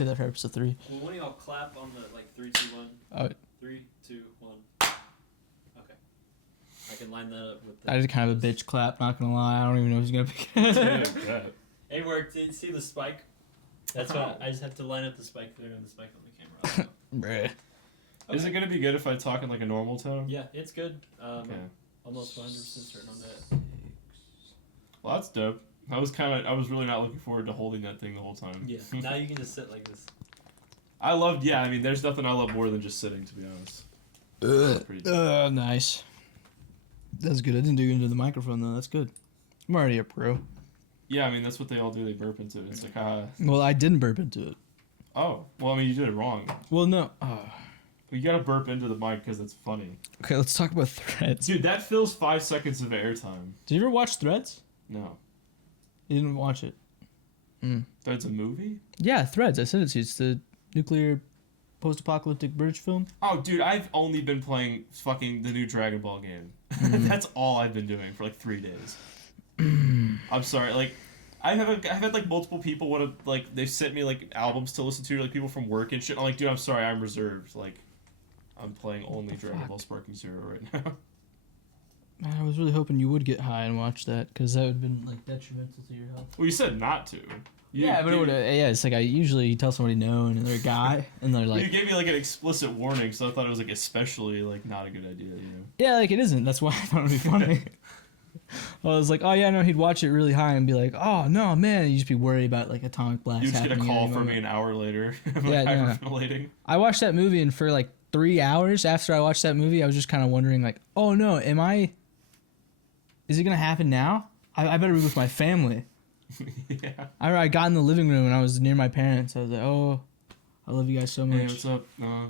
say that for episode 3. Well, when y'all clap on the, like, 3, 2, 1. Oh. 3, 2, 1. Okay. I can line that up with I did kind of a bitch clap, not gonna lie. I don't even know who's gonna pick it. It worked. Did you see the spike? That's why I just have to line up the spike there and the spike on the camera. Bruh. Okay. Is it gonna be good if I talk in like a normal tone? Yeah, it's good. Okay. Almost 100% certain on that. Well, that's dope. I was really not looking forward to holding that thing the whole time. Yeah. Now you can just sit like this. I mean, there's nothing I love more than just sitting, to be honest. Pretty dope. Nice. That's good. I didn't do it into the microphone though. That's good. I'm already a pro. Yeah, I mean, that's what they all do. They burp into it. It's like, Well, I didn't burp into it. Oh. Well, I mean, you did it wrong. Well, no. You gotta burp into the mic because it's funny. Okay, let's talk about Threads. Dude, that fills 5 seconds of airtime. Did you ever watch Threads? No. You didn't watch it. That's a movie? Yeah, Threads. I said it to you. It's the nuclear post-apocalyptic bridge film. Oh, dude, I've only been playing fucking the new Dragon Ball game. That's all I've been doing for like 3 days. I'm sorry, like, I've had like multiple people want to, like, they've sent me like albums to listen to, like people from work and shit. I'm like, dude, I'm sorry, I'm reserved. Like, I'm playing only Dragon Ball Sparking Zero right now. Man, I was really hoping you would get high and watch that, because that would have been like detrimental to your health. Well, you said not to. But it would. Yeah, it's like I usually tell somebody no, and they're a guy, and they're like. You gave me like an explicit warning, so I thought it was like especially like not a good idea, you know. Yeah, like it isn't. That's why I thought it'd be funny. I was like, oh yeah, no, he'd watch it really high and be like, oh no, man, and you just be worried about like atomic blast. You just get a call from me an hour later. Yeah, hyperventilating. I watched that movie, and for like 3 hours after I watched that movie, I was just kind of wondering like, oh no, is it gonna happen now? I better be with my family. Yeah. I got in the living room and I was near my parents. I was like, oh, I love you guys so much. Hey, what's up?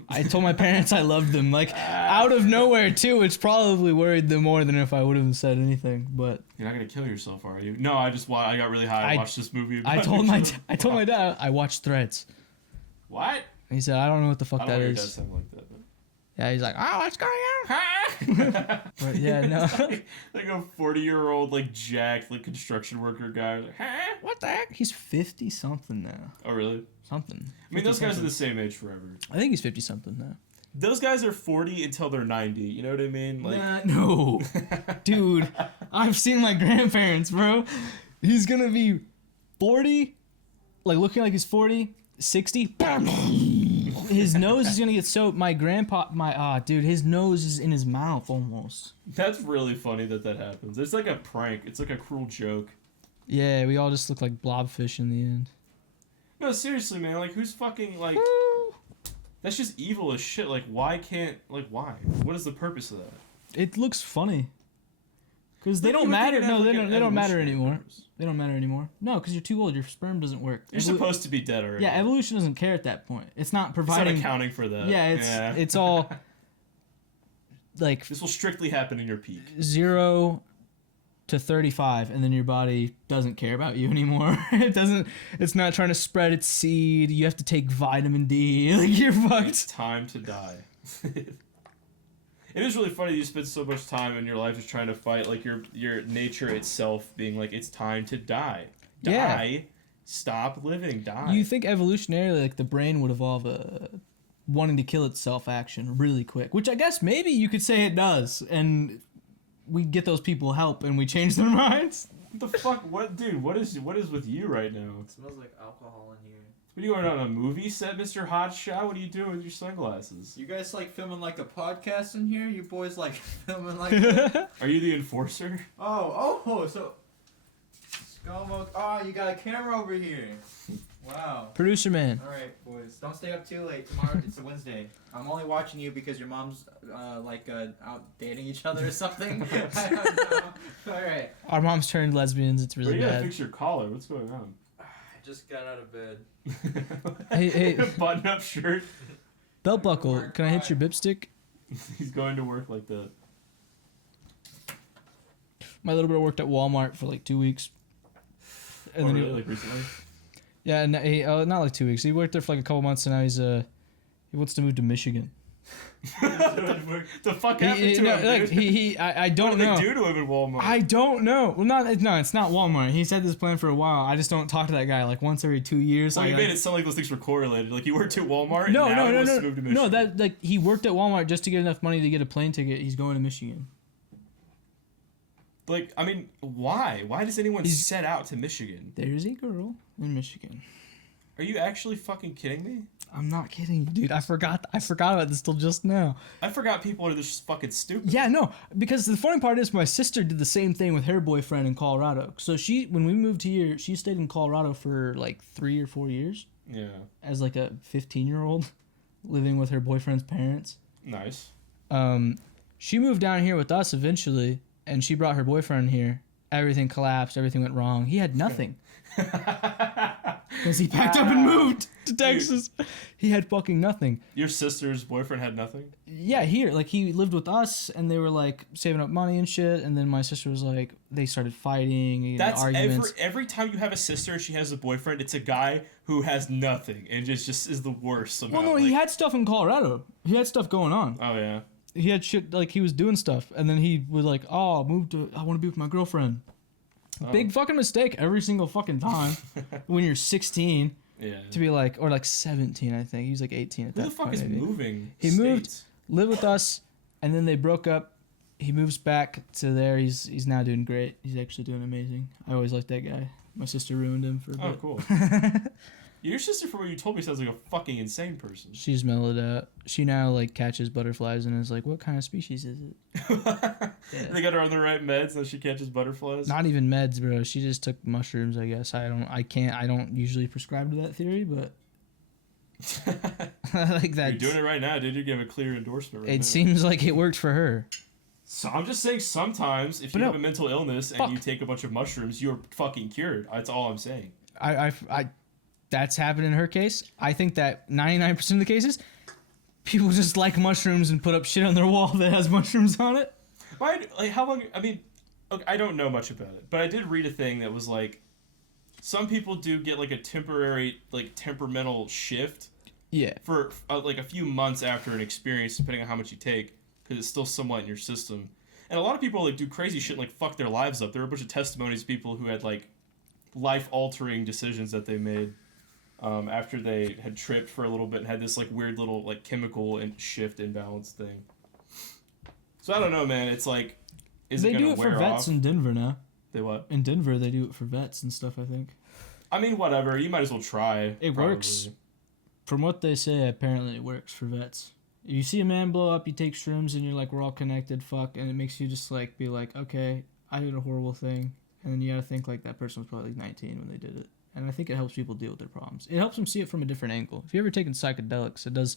I told my parents I loved them, like out of nowhere too, which probably worried them more than if I would have said anything. But you're not gonna kill yourself, are you? No, I got really high. I watched this movie. I told my dad I watched Threads. What? And he said, I don't know what the fuck that is. It does sound like that. But... Yeah, he's like, oh, what's going on? But yeah, no. like a 40-year-old, like jacked, like construction worker guy. Like, huh? What the heck? He's 50 something now. Oh really? Something. I mean, those guys are the same age forever. I think he's 50 something now. Those guys are 40 until they're 90. You know what I mean? Like, no, dude. I've seen my grandparents, bro. He's gonna be 40, like looking like he's 40, 60. His nose is gonna get so. Dude, his nose is in his mouth almost. That's really funny that happens. It's like a prank. It's like a cruel joke. Yeah, we all just look like blobfish in the end. No, seriously, man. Like, who's fucking like? That's just evil as shit. Like, why? What is the purpose of that? It looks funny. Because they don't matter. No, they don't matter anymore. They don't matter anymore. No, because you're too old. Your sperm doesn't work. You're supposed to be dead already. Yeah, evolution doesn't care at that point. It's not providing. It's not accounting for that. Yeah, it's all like. This will strictly happen in your peak. 0 to 35, and then your body doesn't care about you anymore. It's not trying to spread its seed. You have to take vitamin D. Like, you're fucked. It's time to die. It is really funny that you spend so much time in your life just trying to fight, like, your nature itself being like, it's time to die. Die. Yeah. Stop living. Die. You think evolutionarily, like, the brain would evolve wanting to kill itself action really quick, which I guess maybe you could say it does, and we get those people help and we change their minds. What the fuck? What, dude? What is with you right now? It smells like alcohol in here. What are you going on a movie set, Mr. Hotshot? What are you doing with your sunglasses? You guys like filming like a podcast in here? You boys like filming like that? Are you the enforcer? So Skomo. Oh, you got a camera over here. Wow. Producer man. All right, boys. Don't stay up too late. Tomorrow it's a Wednesday. I'm only watching you because your mom's out dating each other or something. I don't know. All right. Our moms turned lesbians. It's really bad. You gotta bad. Fix your collar. What's going on? I just got out of bed. Hey. Button-up shirt. Belt buckle. Can I hit your bip stick? He's going to work like that. My little brother worked at Walmart for like 2 weeks. And then really? Like recently? Yeah, not like 2 weeks. He worked there for like a couple months, and now he wants to move to Michigan. The fuck happened to him? Dude? I don't what know. What did they do to him in Walmart? I don't know. Well, no, it's not Walmart. He's had this plan for a while. I just don't talk to that guy like once every 2 years. Well, you made it sound like those things were correlated. Like you worked at Walmart. No, and now no, he no, wants no, to move to no. Michigan. That like he worked at Walmart just to get enough money to get a plane ticket. He's going to Michigan. Like, I mean, why? Why does anyone set out to Michigan? There's a girl in Michigan. Are you actually fucking kidding me? I'm not kidding you, dude. I forgot about this till just now. I forgot people are just fucking stupid. Yeah, no, because the funny part is my sister did the same thing with her boyfriend in Colorado. So when we moved here, she stayed in Colorado for like 3 or 4 years. Yeah. As like a 15-year-old living with her boyfriend's parents. Nice. She moved down here with us eventually, and she brought her boyfriend here. Everything collapsed. Everything went wrong. He had nothing. Because he packed up and moved to Texas. Dude. He had fucking nothing. Your sister's boyfriend had nothing? Yeah, here. Like, he lived with us, and they were, like, saving up money and shit, and then my sister was like, they started fighting, That's arguments. Every time you have a sister and she has a boyfriend, it's a guy who has nothing, and just is the worst somehow. Well, no, he had stuff in Colorado. He had stuff going on. Oh, yeah. He had shit, like, he was doing stuff, and then he was like, I want to be with my girlfriend. Oh. Big fucking mistake every single fucking time when you're 16. Yeah. To be like, or like 17, I think. He was like 18 at that point. Who the fuck is moving? He moved, lived with us, and then they broke up. He moves back to there. He's now doing great. He's actually doing amazing. I always liked that guy. My sister ruined him for a bit. Oh, cool. Your sister, from what you told me, sounds like a fucking insane person. She's mellowed out. She now like catches butterflies and is like, "What kind of species is it?" Yeah. They got her on the right meds, and she catches butterflies. Not even meds, bro. She just took mushrooms, I guess. I don't usually prescribe to that theory, but like that. You're doing it right now, dude. You give a clear endorsement. Right It now. seems like it worked for her. So I'm just saying, sometimes if you have a mental illness and you take a bunch of mushrooms, you're fucking cured. That's all I'm saying. That's happened in her case. I think that 99% of the cases, people just like mushrooms and put up shit on their wall that has mushrooms on it. Why? Like, how long? I mean, okay, I don't know much about it, but I did read a thing that was like, some people do get like a temporary, like, temperamental shift. Yeah. For like a few months after an experience, depending on how much you take, because it's still somewhat in your system. And a lot of people like do crazy shit and like fuck their lives up. There are a bunch of testimonies of people who had like life-altering decisions that they made. After they had tripped for a little bit and had this like weird little like chemical and shift imbalance thing. So I don't know, man. It's like, is it gonna wear off? They do it for vets in Denver now. They what? In Denver, they do it for vets and stuff, I think. I mean, whatever. You might as well try. It works. From what they say, apparently it works for vets. If you see a man blow up, you take shrooms, and you're like, we're all connected, fuck, and it makes you just like be like, okay, I did a horrible thing, and then you gotta think like that person was probably like 19 when they did it. And I think it helps people deal with their problems. It helps them see it from a different angle. If you've ever taken psychedelics, it does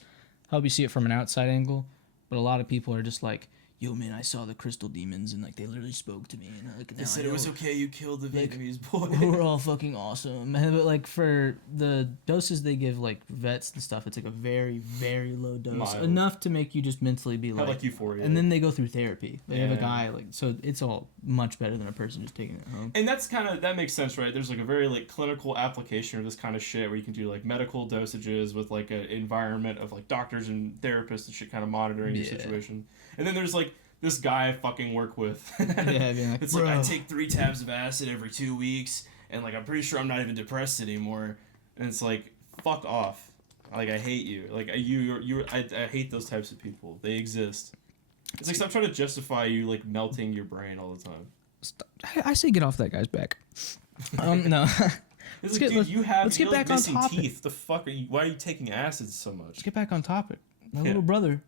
help you see it from an outside angle. But a lot of people are just like, yo, man, I saw the crystal demons, and like they literally spoke to me. And like, they said it was okay, you killed the Vietnamese boy. We're all fucking awesome. But like for the doses they give like vets and stuff, it's like a very, very low dose. Mild. Enough to make you just mentally be like euphoria. And then they go through therapy. They have a guy like, so it's all much better than a person just taking it home. And that makes sense, right? There's like a very like clinical application of this kind of shit where you can do like medical dosages with like an environment of like doctors and therapists and shit kind of monitoring your situation. And then there's like this guy I fucking work with. It's like, I take 3 tabs of acid every 2 weeks, and like I'm pretty sure I'm not even depressed anymore. And it's like, fuck off. Like, I hate you. Like, I hate those types of people. They exist. It's like, stop trying to justify you like melting your brain all the time. I say get off that guy's back. No. Let's get back on topic. Teeth. The fuck are you? Why are you taking acid so much? Let's get back on topic. My little brother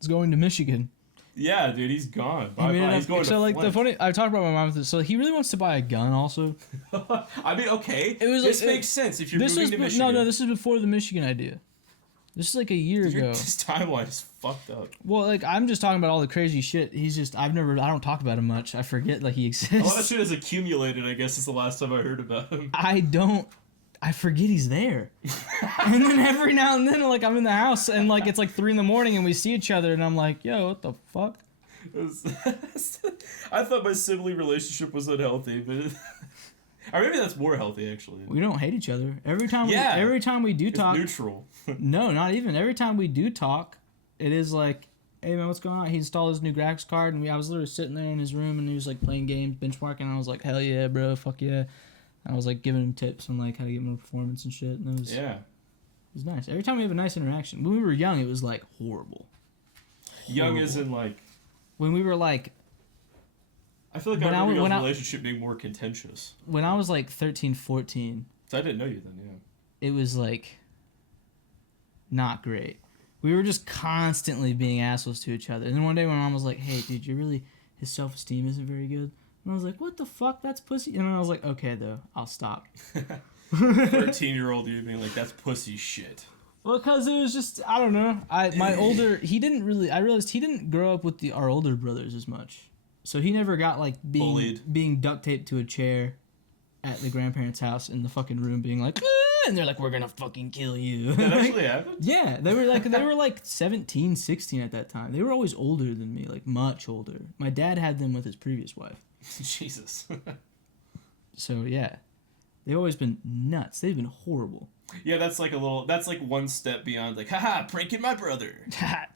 is going to Michigan. Yeah, dude, he's gone. Bye-bye. He's going so, to like, Flint. the funny... I talked about my mom with this. So, he really wants to buy a gun, also. I mean, okay. This makes sense if you're moving to Michigan. No, this is before the Michigan idea. This is, like, a year ago. This timeline is fucked up. Well, like, I'm just talking about all the crazy shit. He's just... I don't talk about him much. I forget, like, he exists. All that shit has accumulated, I guess, since the last time I heard about him. I forget he's there. And then every now and then, like, I'm in the house, and, like, it's, like, 3 in the morning, and we see each other, and I'm like, yo, what the fuck? I thought my sibling relationship was unhealthy, but or maybe that's more healthy actually. We don't hate each other. Every time we do talk. Neutral. No, not even. Every time we do talk, it is like, hey man, what's going on? He installed his new graphics card, and I was literally sitting there in his room, and he was like playing games, benchmarking. And I was like, hell yeah, bro, fuck yeah. And I was like giving him tips on like how to get more performance and shit, and it was nice. Every time we have a nice interaction. When we were young, it was like horrible. Young as in like when we were like. I feel like our relationship being more contentious. When I was like 13, 14. So I didn't know you then, yeah. It was like not great. We were just constantly being assholes to each other. And then one day my mom was like, hey, dude, his self-esteem isn't very good. And I was like, what the fuck? That's pussy. And then I was like, okay, though, I'll stop. 13-year-old you being like, that's pussy shit. Well, because it was just, I don't know. I realized he didn't grow up with our older brothers as much. So he never got like being duct taped to a chair at the grandparents' house in the fucking room being like, and they're like, we're gonna fucking kill you. That actually happened? Yeah, they were like 17, 16 at that time. They were always older than me, like much older. My dad had them with his previous wife. Jesus. So yeah, they've always been nuts. They've been horrible. Yeah, that's like one step beyond like, haha, pranking my brother.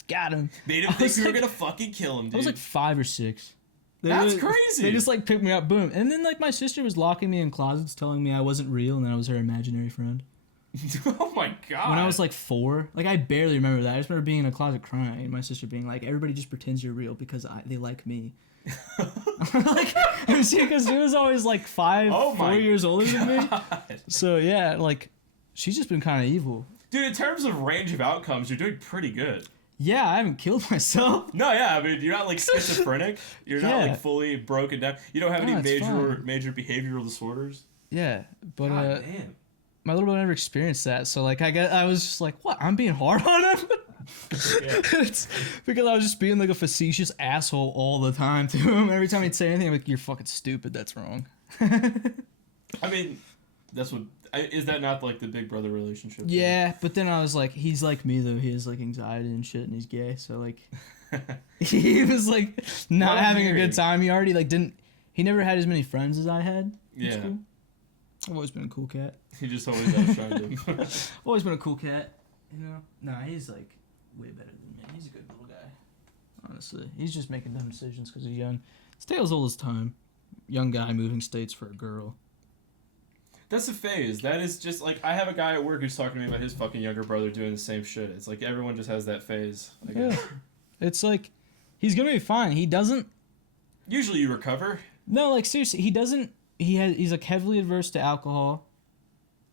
Got him. Made him think we were gonna fucking kill him, dude. I was like 5 or 6. That's crazy. They just like picked me up, boom. And then like my sister was locking me in closets telling me I wasn't real and that I was her imaginary friend. Oh my god. When I was like 4, like I barely remember that. I just remember being in a closet crying and my sister being like, everybody just pretends you're real because they like me. Like, because she was always like 4 years older than me. So yeah, like she's just been kind of evil. Dude, in terms of range of outcomes, you're doing pretty good. Yeah, I haven't killed myself. No, yeah, I mean, you're not like schizophrenic. You're not like fully broken down. You don't have any major behavioral disorders. Yeah, but God damn. My little brother never experienced that, so like I was just like, what? I'm being hard on him. Yeah. It's because I was just being like a facetious asshole all the time to him. Every time he'd say anything, I'm like, you're fucking stupid. That's wrong. I mean, that's what. Is that not like the big brother relationship? Yeah, but then I was like, he's like me though. He has like anxiety and shit, and he's gay. So like, he was like not having a good time. He already like didn't. He never had as many friends as I had. Yeah. Cool. I've always been a cool cat. He just always outshined him. Always been a cool cat. You know? Nah, he's like way better than me. He's a good little guy. Honestly, he's just making dumb decisions because he's young. It's tale old as time. Young guy moving states for a girl. That's a phase. That is just like I have a guy at work who's talking to me about his fucking younger brother doing the same shit. It's like everyone just has that phase. I guess. Yeah. It's like he's gonna be fine. He doesn't. Usually you recover. No, like seriously, he doesn't. He's like heavily adverse to alcohol.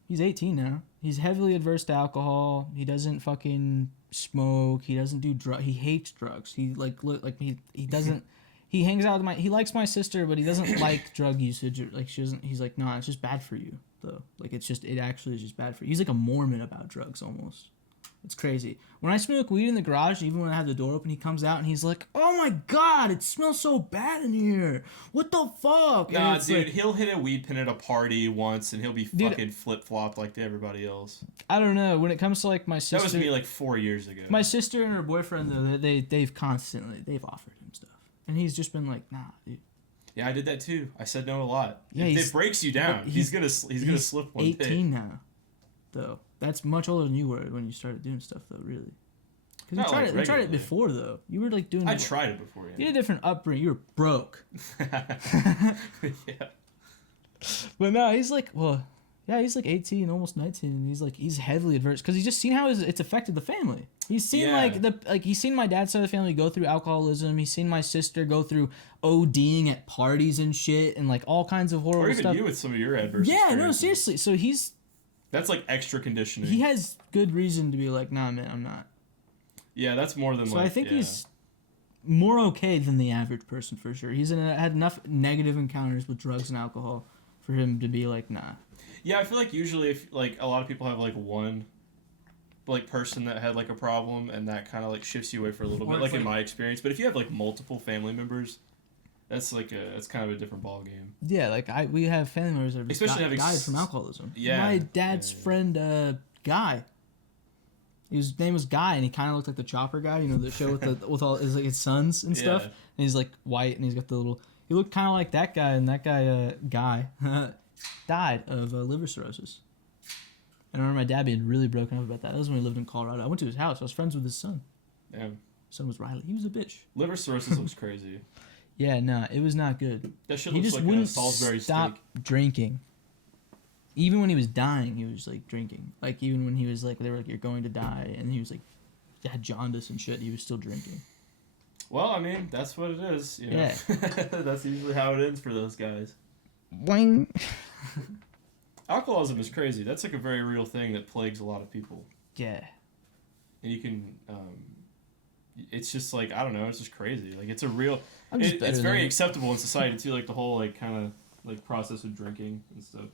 He's 18 now. He's heavily adverse to alcohol. He doesn't fucking smoke. He doesn't do drugs. He hates drugs. He he doesn't. He hangs out with he likes my sister, but he doesn't like drug usage. Or, like she doesn't. He's like, nah, it's just bad for you though. Like it actually is just bad for you. He's like a Mormon about drugs almost. It's crazy. When I smoke weed in the garage, even when I have the door open, he comes out and he's like, oh my god, it smells so bad in here. What the fuck? Nah, dude, like, he'll hit a weed pen at a party once and he'll be fucking flip-flopped like everybody else. I don't know. When it comes to like my sister... That was me like 4 years ago. My sister and her boyfriend, though, they've offered him stuff. And he's just been like, nah, dude. Yeah, I did that too. I said no a lot. Yeah, if it breaks you down, he's gonna slip one 18 now, though. That's much older than you were when you started doing stuff, though, really. Because you tried it before, though. You were like doing... I tried it before, yeah. You had a different upbringing. You were broke. Yeah. But no, he's like, he's like 18, almost 19, and he's heavily adverse because he's just seen how it's affected the family. He's seen he's seen my dad's side of the family go through alcoholism. He's seen my sister go through ODing at parties and shit, and like all kinds of horrible stuff. Or even you with some of your adverse experiences. No, seriously. So that's like extra conditioning. He has good reason to be like, nah, man, I'm not. Yeah, that's more than so I think he's more okay than the average person for sure. He's had enough negative encounters with drugs and alcohol for him to be like, nah. Yeah, I feel like usually if like a lot of people have like one like person that had like a problem and that kind of like shifts you away for a little bit, like in my experience. But if you have like multiple family members, that's kind of a different ball game. Yeah, like we have family members that have died from alcoholism. Yeah, my dad's friend Guy. His name was Guy, and he kind of looked like the Chopper guy, you know, the show with all his sons and stuff. And he's like white, and he's got the little. He looked kind of like that guy, and that guy Guy died of liver cirrhosis. And I remember my dad being really broken up about that. That was when we lived in Colorado. I went to his house. I was friends with his son. Damn. Son was Riley. He was a bitch. Liver cirrhosis looks crazy. Yeah, nah, it was not good. That shit He looks just like wouldn't a Salisbury stop steak. drinking. Even when he was dying, he was like drinking. Like even when he was like, they were like, "You're going to die," and he was like, had jaundice and shit. He was still drinking. Well, I mean, that's what it is. You know? Yeah. That's usually how it ends for those guys. Wang. Alcoholism is crazy. That's like a very real thing that plagues a lot of people. Yeah. And you can, it's just like, I don't know, it's just crazy. Like, it's a real, It's it's very acceptable in society too, like the whole, like, kind of, like, process of drinking and stuff.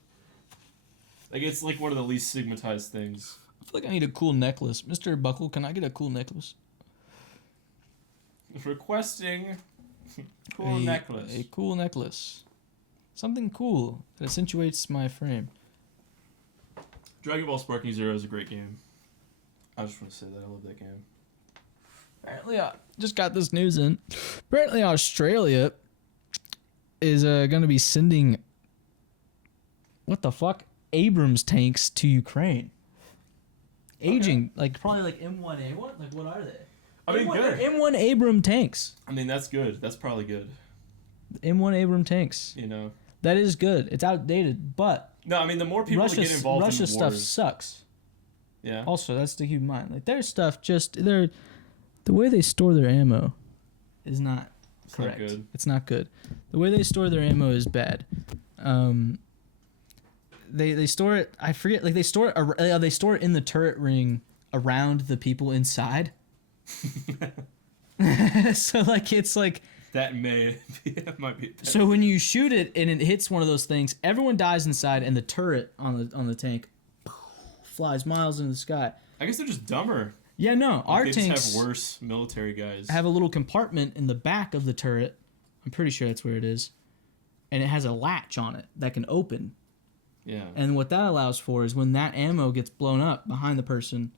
Like, it's like one of the least stigmatized things. I feel like I need a cool necklace. Mr. Buckle, can I get a cool necklace? Requesting cool necklace. A cool necklace. Something cool that accentuates my frame. Dragon Ball Sparking Zero is a great game. I just want to say that. I love that game. Apparently, I just got this news in. Apparently, Australia is going to be sending, what the fuck, Abrams tanks to Ukraine. Aging, like probably like M1A1. Like, what are they? I mean, good. M1 Abram tanks. I mean, that's good. That's probably good. M1 Abram tanks. You know. That is good. It's outdated, but No, I mean, the more people that get involved Russia in stuff wars, sucks. Yeah. Also, that's to keep in mind. Like their stuff, the way they store their ammo is not correct. Not good. It's not good. The way they store their ammo is bad. They store it. I forget. Like they store it in the turret ring around the people inside. So like it's like. That might be. So when you shoot it and it hits one of those things, everyone dies inside, and the turret on the tank flies miles into the sky. I guess they're just dumber. Yeah, no, Like, our they tanks just have worse military guys. have a little compartment in the back of the turret. I'm pretty sure that's where it is, and it has a latch on it that can open. Yeah. And what that allows for is when that ammo gets blown up behind the person,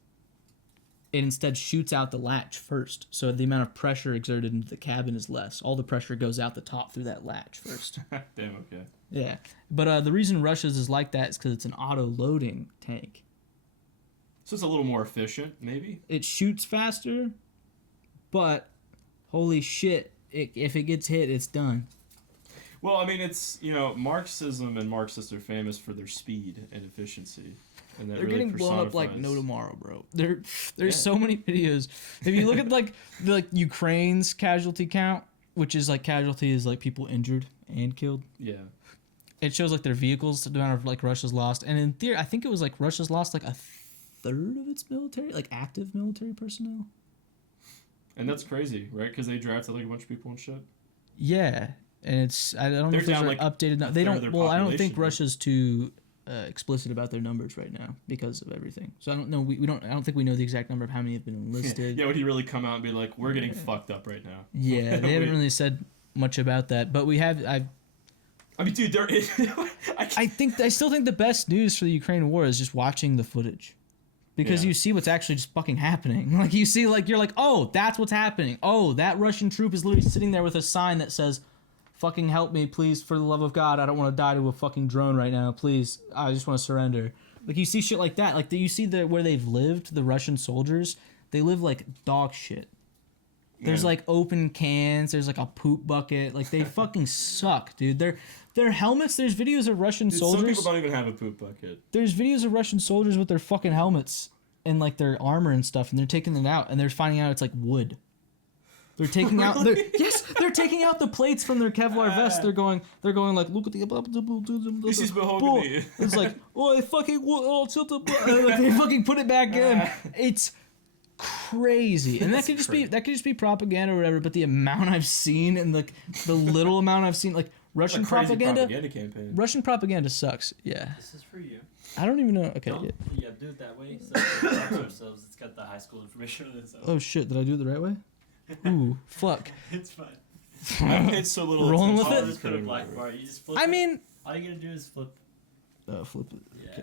it instead shoots out the latch first. So the amount of pressure exerted into the cabin is less. All the pressure goes out the top through that latch first. Damn. Okay. Yeah. But the reason Russia's is like that is because it's an auto-loading tank. So it's a little more efficient, maybe. It shoots faster, but holy shit, if it gets hit, it's done. Well, I mean, it's, Marxism and Marxists are famous for their speed and efficiency. And that They're really getting blown up like personifies- no tomorrow, bro. There's so many videos. If you look at the Ukraine's casualty count, which is like casualty is like people injured and killed. Yeah. It shows like their vehicles, the amount of like Russia's lost, and in theory, I think it was like Russia's lost like a third of its military, like active military personnel. And that's crazy, right? Because they drafted like a bunch of people and shit. Yeah, and it's I don't know They're if there's down, like like, updated. a They third don't. of their Well, I don't think population. Russia's too explicit about their numbers right now because of everything. So I don't know. We don't. I don't think we know the exact number of how many have been enlisted. Yeah, would he really come out and be like, "We're getting fucked up right now"? Yeah, they haven't really said much about that, but we have. I mean, dude, there is. I still think the best news for the Ukraine war is just watching the footage. Because Yeah. you see what's actually just fucking happening. Like you see, like you're like, oh, that's what's happening. Oh, that Russian troop is literally sitting there with a sign that says, "Fucking help me, please, for the love of God. I don't want to die to a fucking drone right now. Please, I just want to surrender." Like you see shit like that. Like you see where they've lived, the Russian soldiers. They live like dog shit. There's Yeah. like open cans. There's like a poop bucket. Like they fucking suck, dude. Their helmets. There's videos of Russian Dude, some soldiers. people don't even have a poop bucket. There's videos of Russian soldiers with their fucking helmets and like their armor and stuff, and they're taking it out, and they're finding out it's like wood. They're taking out. They're taking out the plates from their Kevlar vest. They're going like, look at the. This is mahogany. It's like, oh, I fucking like they fucking put it back in. It's crazy, and that could just be propaganda or whatever. But the amount I've seen and the little amount I've seen, like Russian A crazy propaganda campaign. Russian propaganda sucks. Yeah, This is for you. I don't even know. Okay. Don't, Yeah. do it that way. So we can watch ourselves. It's got the high school information on it. So Oh shit! Did I do it the right way? Ooh, fuck. it's fine. I paid so little Rolling attention with I'll it? to just put a this black anymore. bar. You just flip. I it. mean, all you gotta do is flip. flip it. Yeah. Okay.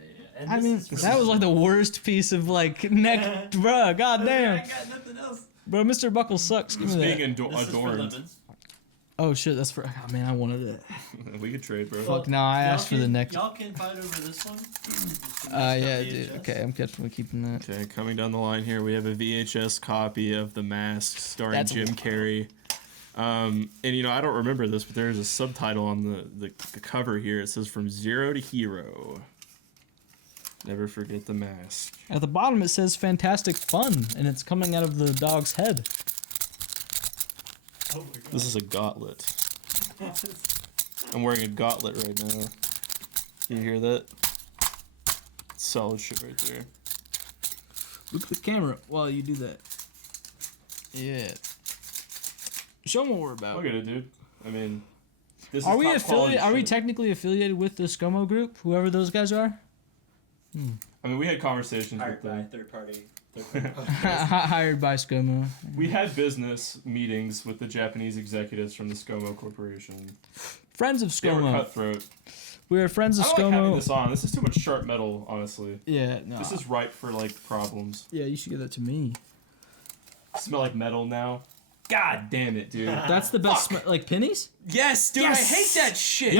Yeah. And I this mean, is for that was like the worst piece of like neck, bruh. God I damn, got nothing else. bro. Mr. Buckle sucks. Give It's me being that. This is for adorned. lemons. Oh shit, that's for. Oh, man, I wanted it. We could trade, bro. Fuck no, I asked for the next. Y'all can fight over this one. Yeah, dude. Okay, I'm definitely keeping that. Okay, coming down the line here, we have a VHS copy of The Mask starring That's Jim Carrey. And you know, I don't remember this, but there's a subtitle on the cover here. It says "From Zero to Hero." Never forget the mask. At the bottom it says "Fantastic Fun," and it's coming out of the dog's head. Oh my god. This is a gauntlet. I'm wearing a gauntlet right now. You hear that? Solid shit right there. Look at the camera while you do that. Yeah. Show them what we're about. Look at it, dude. I mean, this Are is we top quality affiliated? Are we shit. technically affiliated with the Skomo group? Whoever those guys are. I mean, we had conversations Hired with by them. third party. Hired by Skomo. We had business meetings with the Japanese executives from the Skomo Corporation. Friends of They were Skomo. cutthroat. We are friends I of don't like having Skomo. this on. This is too much sharp metal, honestly. Yeah, no. This is ripe for like problems. Yeah, you should give that to me. Smell like metal now. God damn it, dude. That's the best. Like pennies? Yes, dude. Yes! I hate that shit.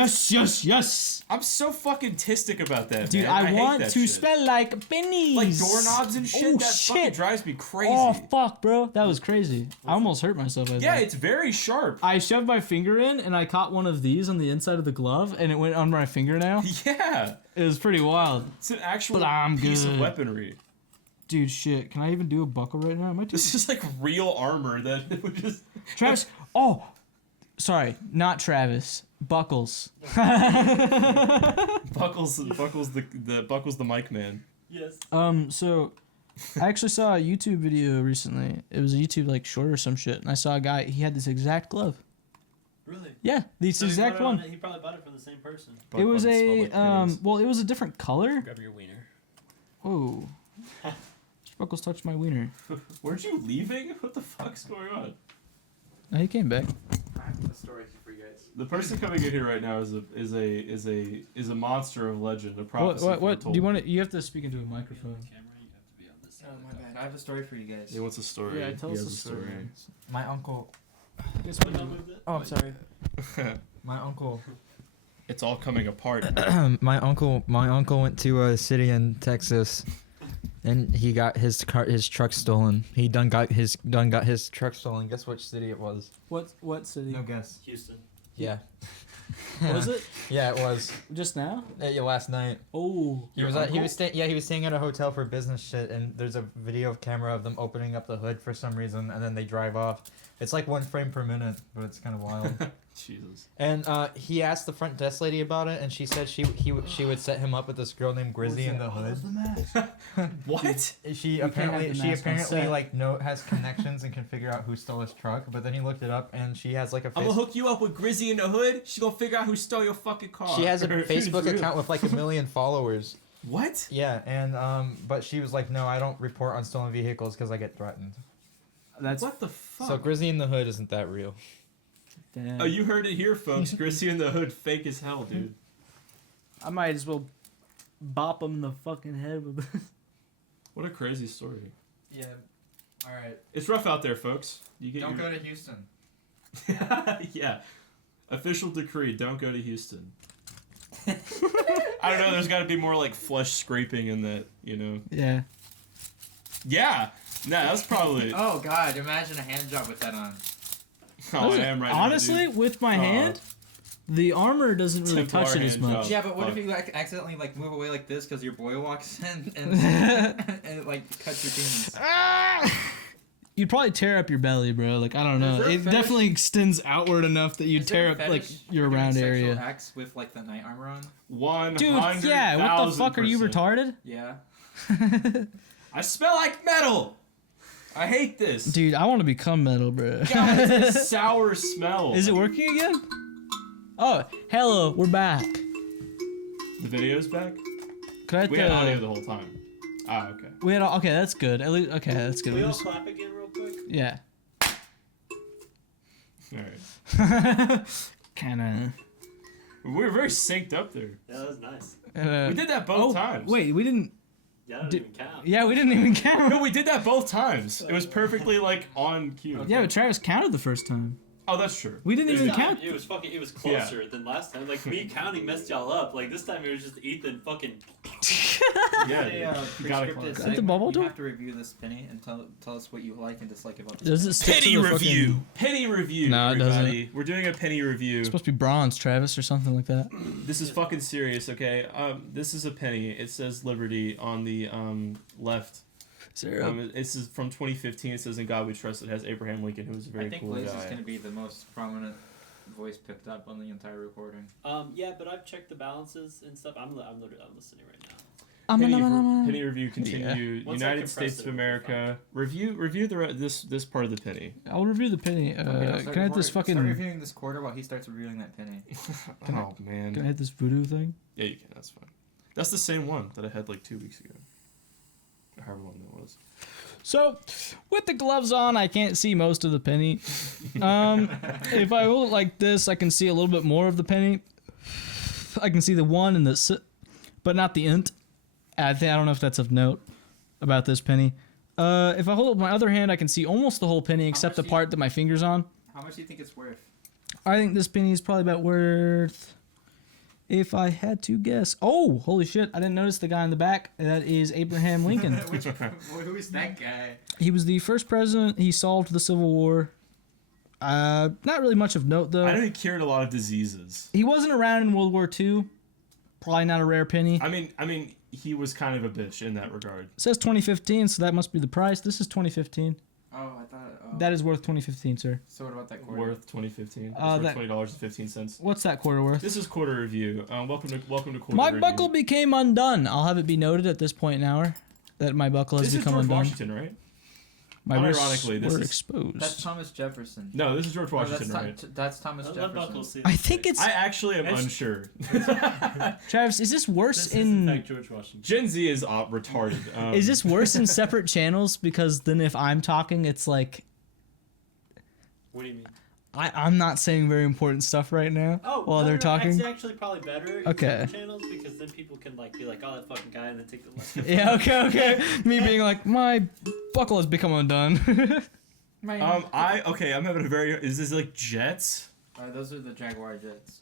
Yes. I'm so fucking tistic about that, Dude, man. I hate want that to shit. smell like pennies. Like doorknobs and shit. Oh, That fucking shit. drives me crazy. Oh fuck, bro, that was crazy. I almost hurt myself. Yeah, it's very sharp. I shoved my finger in and I caught one of these on the inside of the glove and it went on my fingernail. Yeah, It was pretty wild. it's an actual But I'm piece of good. weaponry. Dude, shit. Can I even do a buckle right now? Am I too... This is like real armor that would just. Travis. Oh, sorry, not Travis. Buckles. Buckles the mic man. Yes. So I actually saw a YouTube video recently. It was a YouTube like short or some shit, and I saw a guy. He had this exact glove. Really? Yeah, this So he exact bought it one. He probably bought it from the same person. It was Buckles smell a like pennies. well, it was a different color. Grab your wiener. Whoa. Buckles touched my wiener. Weren't you leaving? What the fuck's going on? Oh, he came back. I have a story for you guys. The person coming in here right now is a monster of legend, a prophecy. What? Do you foretold. want to? You have to speak into a microphone. Camera, you have to be on this side. Oh my bad. I have a story for you guys. He wants a story. Yeah, tell He us has a story. My uncle. What number is it? Oh, I'm sorry. My uncle. It's all coming apart. my uncle went to a city in Texas, and he got his truck stolen. He got his truck stolen. Guess which city it was? What city? No guess. Houston. Yeah. Was it Yeah, it was. just now? Yeah, last night. Oh. He was staying at a hotel for business shit, and there's a video camera of them opening up the hood for some reason, and then they drive off. It's like 1 frame per minute, but it's kind of wild. Jesus. And he asked the front desk lady about it, and she said she would set him up with this girl named Grizzy in the hood. What? She can't have apparently the mask on set. like has connections and can figure out who stole his truck. But then he looked it up, and she has like a I'm gonna hook you up with Grizzy in the hood. She's gonna figure out who stole your fucking car. she has a Dude, Facebook real. account with like 1 million followers. What? Yeah, and but she was like, no, I don't report on stolen vehicles because I get threatened. That's What the fuck? So Grizzy in the hood isn't that real. damn. Oh, you heard it here, folks. Grizzy in the hood, fake as hell, dude. I might as well bop him in the fucking head with this. What a crazy story. Yeah. All right. It's rough out there, folks. You get Don't your... go to Houston. Yeah. Official decree: don't go to Houston. I don't know. There's got to be more like flesh scraping in that, you know. Yeah. Yeah. Nah, that's probably. Oh God! Imagine a hand job with that on. Oh, I am right now, Honestly, dude. with my hand, the armor doesn't really Templar touch it as hand much. job. Yeah, but what Fuck. if you like accidentally like move away like this because your boy walks in and and it like cuts your penis? You'd probably tear up your belly, bro. Like I don't know. Is there a It fetish? definitely extends outward enough that you Is there tear a up fetish like for your doing around sexual area. acts with like the night armor on. 100,000%. Dude, yeah. What the fuck are you retarded? Yeah. I smell like metal. I hate this. Dude, I want to become metal, bro. God, it's a sour smell. Is it working again? Oh, hello, we're back. The video's back? Could I have We to- had audio the whole time. Ah, okay. We had okay, that's good. At least okay, that's good. Can we all just- clap again real quick? yeah. Alright. Kinda. We were very synced up there. Yeah, that was nice. We did that both times. Wait, we didn't. Yeah, that didn't even count. Yeah, we didn't even count. No, we did that both times. It was perfectly like on cue. Yeah, but Travis counted the first time. Oh, that's true. We didn't This even time, count. It was closer than last time. Like me counting messed y'all up. Like this time it was just Ethan fucking. Yeah, Hey, you gotta prescriptive close. Got the segment. bubble You door? have to review this penny and tell us what you like and dislike about this. Does penny. it stick Penny to the review. fucking... Penny review. No, it doesn't. everybody. We're doing a penny review. It's supposed to be bronze, Travis, or something like that. This is fucking serious, okay? This is a penny. It says Liberty on the left. This is from 2015. It says, "In God We Trust." It has Abraham Lincoln, who was a very I think cool Blaze guy. is going to be the most prominent voice picked up on the entire recording. Yeah, but I've checked the balances and stuff. I'm listening right now. Penny review continue. Once I United compress States it, of it'll be America. Review this part of the penny. I'll review the penny. Okay, Can I hit this Start fucking... reviewing this quarter while he starts reviewing that penny. Oh man. Can I hit this voodoo thing? Yeah, you can. That's fine. That's the same one that I had like 2 weeks ago. However long that was. So, with the gloves on, I can't see most of the penny. If I hold it like this, I can see a little bit more of the penny. I can see the one and the but not the int. I don't know if that's of note about this penny. If I hold it with my other hand, I can see almost the whole penny except the much do part that my finger's on. How much do you think it's worth? I think this penny is probably about worth... If I had to guess... Oh, holy shit. I didn't notice the guy in the back. That is Abraham Lincoln. Who is that guy? He was the first president. He solved the Civil War. Not really much of note, though. I know he cured a lot of diseases. He wasn't around in World War II. Probably not a rare penny. I mean, he was kind of a bitch in that regard. It says 2015, so that must be the price. This is 2015. Oh, I thought. Oh. That is worth 2015, sir. So what about that quarter? Worth 2015. It's that- worth $20.15. What's that quarter worth? This is quarter review. Welcome to quarter My review. buckle became undone. I'll have it be noted at this point in hour that my buckle has This is become George undone. Washington, right? My wrists Unironically, this were is- exposed. That's Thomas Jefferson. No, this is George Oh, Washington, right? That's Thomas Let Buckle Jefferson. see. I think it's... I actually am It's- unsure. Travis, is this worse This is in... in fact George Washington. Gen Z is retarded. Is this worse in separate channels? Because then if I'm talking, it's like... What do you mean? I'm not saying very important stuff right now while they're talking. It's actually probably better in Okay. different channels because then people can like be like, oh, that fucking guy, and then take the left. Yeah, okay. Me being like, my buckle has become undone. I'm having a very. Is this like jets? Those are the Jaguar jets.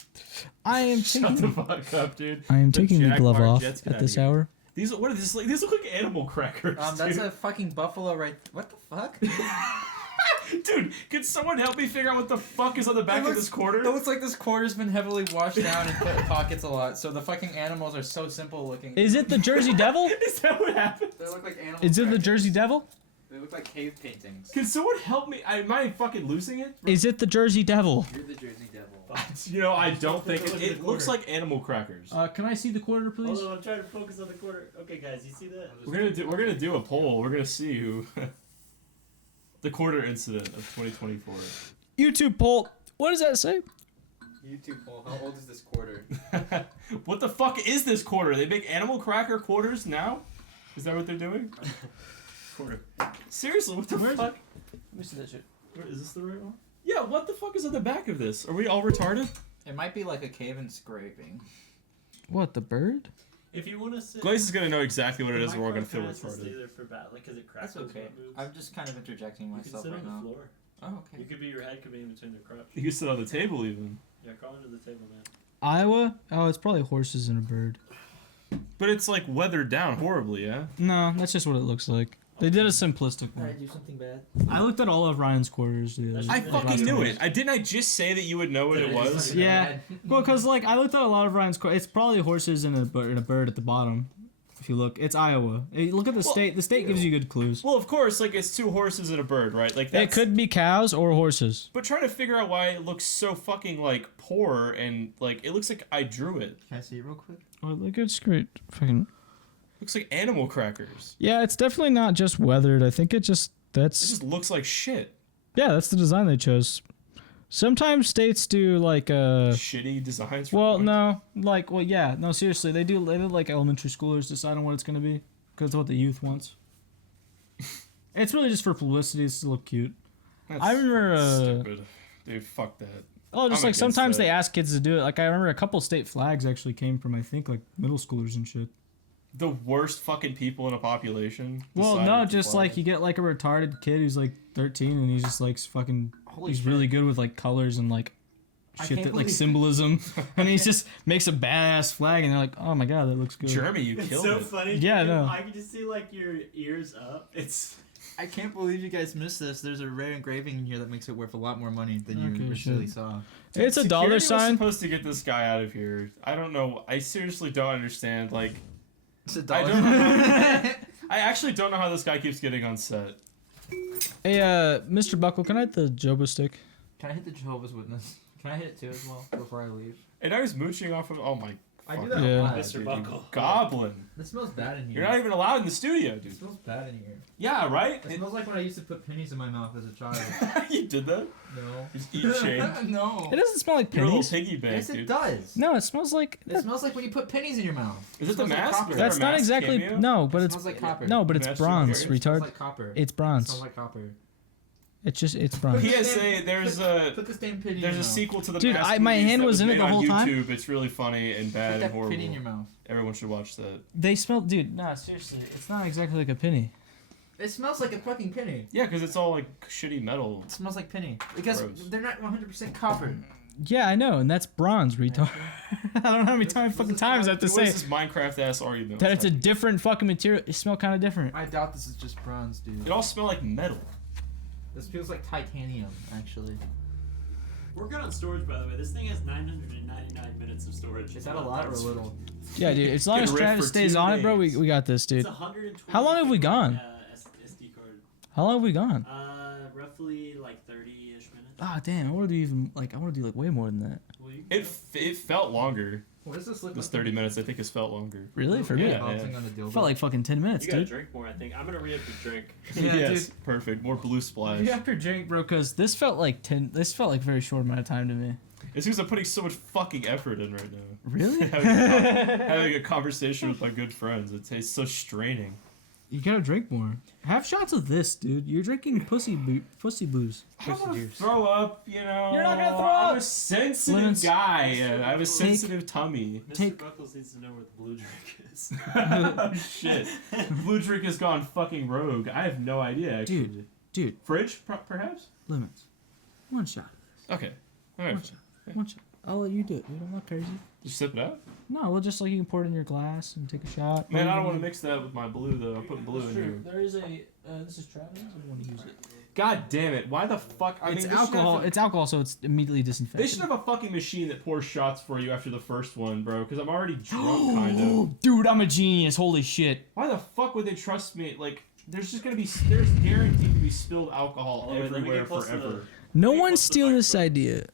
I am Shut taking... the fuck up, dude. I am taking the glove Jaguar off jets, get at outta this here. hour. These what are these like? These look like animal crackers. That's dude. a fucking buffalo right. What the fuck? Dude, can someone help me figure out what the fuck is on the back of this quarter? It looks like this quarter's been heavily washed down and put in pockets a lot. So the fucking animals are so simple looking. Is it the Jersey Devil? Is that what happened? They look like animals. Is it the Jersey Devil? They look like cave paintings. Can someone help me? Am I fucking losing it? Is it the Jersey Devil? You're the Jersey Devil. You know, I don't think Look at it the looks quarter. like animal crackers. Can I see the quarter, please? Hold on, I'm trying to focus on the quarter. Okay, guys, you see that? We're gonna do a poll. We're gonna see who the quarter incident of 2024. YouTube poll. What does that say? YouTube poll. How old is this quarter? What the fuck is this quarter? They make animal cracker quarters now? Is that what they're doing? Quarter. Seriously, what the fuck? Let me see that shit. Is this the right one? Yeah, what the fuck is on the back of this? Are we all retarded? It might be like a cave and scraping. What, the bird? If you want to sit, Glaze is gonna know exactly what it the is, and we're all gonna feel microphone has to retarded. stay there for bad, like, cause it cracks. That's okay. when it moves. I'm just kind of interjecting You can myself sit right on the now. floor. Oh, okay. You could be your head could be in between their crotch. You can sit on the table even. Yeah, crawl under the table, man. Iowa? Oh, it's probably horses and a bird. But it's like weathered down horribly, yeah? No, that's just what it looks like. They did a simplistic one. do something bad? I looked at all of Ryan's quarters. I fucking knew it. Didn't I just say that you would know what it was? Yeah. Well, because like I looked at a lot of Ryan's quarters. It's probably horses and a bird at the bottom. If you look, it's Iowa. Hey, look at the state. The state gives you good clues. Well, of course, like it's 2 horses and a bird, right? Like that's, It could be cows or horses. But trying to figure out why it looks so fucking like poor and like it looks like I drew it. Can I see it real quick? Oh, look, it's great. Fucking. Looks like animal crackers. Yeah, it's definitely not just weathered. I think it just It that's just looks like shit. yeah, that's the design they chose. Sometimes states do like Shitty designs. For well, points. no, like well, yeah, no, seriously, they do like elementary schoolers decide on what it's gonna be because it's what the youth wants. It's really just for publicity. It's to look cute. That's I remember, fucking stupid. Dude, fuck that. Oh, just I'm like against sometimes that. they ask kids to do it. Like I remember a couple state flags actually came from I think like middle schoolers and shit. the worst fucking people in a population. Well, decided no, to just fly. like you get like a retarded kid who's like 13 and he's just like fucking. Holy He's shit. really good with like colors and like I shit can't that like believe- symbolism, and he just makes a badass flag, and they're like, oh my god, that looks good. Jeremy, you It's killed so it. funny. Yeah, I dude. know. I can just see like your ears up. It's I can't believe you guys missed this. There's a rare engraving in here that makes it worth a lot more money than Okay, you originally shit. saw. It's a Security dollar was sign. supposed to get this guy out of here. I don't know. I seriously don't understand. Like, It's a I dollar. don't know. I actually don't know how this guy keeps getting on set. Hey, Mr. Buckle, can I hit the Jobo stick? Can I hit the Jehovah's Witness? Can I hit it too as well before I leave? And I was mooching off of. Oh my. I do fuck. that Yeah. a lot. Mr. Dude. Buckle. Goblin. It smells bad in here. You're not even allowed in the studio, It dude. smells bad in here. Yeah, right? It smells like when I used to put pennies in my mouth as a child. You did that? No. Just eat change. No. It doesn't smell like You're a little pennies. piggy bank, Yes, it dude. does. No, it smells like. It smells like when you put pennies in your mouth. Is it the smells like mask? copper. Is that That's a not mask exactly. cameo? No, but It it's smells like copper. no, but it's Master bronze, Security? It smells retard. like copper. It's It bronze. smells like copper. It's bronze. PSA, there's a Put this damn penny in there's your a mouth. sequel to the Dude, Mask my movies hand that was in it made the on whole time. YouTube. It's really funny and bad Put and that horrible. penny in your mouth. Everyone should watch that. They smell, dude. Nah, seriously, it's not exactly like a penny. It smells like a fucking penny. Yeah, because it's all like shitty metal. It smells like penny. Because Gross. they're not 100% copper. Yeah, I know, and that's bronze, retard. I don't know how many fucking times I have to What is say this Minecraft ass argument? that it's a different fucking material. It smell kind of different. I doubt this is just bronze, dude. It all smell like metal. This feels like titanium, actually. we're good on storage, by the way. This thing has 999 minutes of storage. Is that a lot or a little? Yeah, dude. As long Get as ripped Travis for stays 2 on it, bro, days. we got this, It's dude. 120. How long have we gone? SD card. How long have we gone? Roughly like 30-ish minutes. Ah, damn. I want to do even like I want to do like way more than that. Well, you It felt longer. What does this look This like? 30 minutes, I think, has felt longer. Really? For me, Yeah. Bouncing on a dildo. felt like fucking 10 minutes, You gotta dude. drink more, I think. I'm gonna re-up the drink. Yeah, Yes, perfect. More blue splash. You have to drink, bro, because this felt like 10. This felt like a very short amount of time to me. It's because I'm putting so much fucking effort in right now. Really? having a conversation with my good friends. It's so straining. You gotta drink more. Have shots of this, dude. You're drinking pussy booze. I'm gonna throw up, you know. You're not gonna throw I'm up! a sensitive Lemons. guy. I have a Take- sensitive tummy. Mr. Take- Buckles needs to know where the blue drink is. Oh, shit. Blue drink has gone fucking rogue. I have no idea, actually. Dude, Fridge, perhaps? lemons. One shot. Okay. Alright. One shot. One shot. I'll let you do it, dude. I'm not crazy. Just sip it out? No, we'll just like you can pour it in your glass and take a shot. Man, I don't want to mix that with my blue, though. I'm putting blue in here. There is a. This is Travis. I want to use it. God damn it. Why the fuck? I It's mean, they should alcohol. have It's alcohol, so it's immediately They disinfected. should have a fucking machine that pours shots for you after the first one, bro. Because I'm already drunk, kind of. Dude, I'm a genius. Holy shit. Why the fuck would they trust me? Like, there's just gonna be, there's guaranteed to be spilled alcohol Oh, wait, let me everywhere get close to forever. No Hey, one what's the steal this microphone? idea.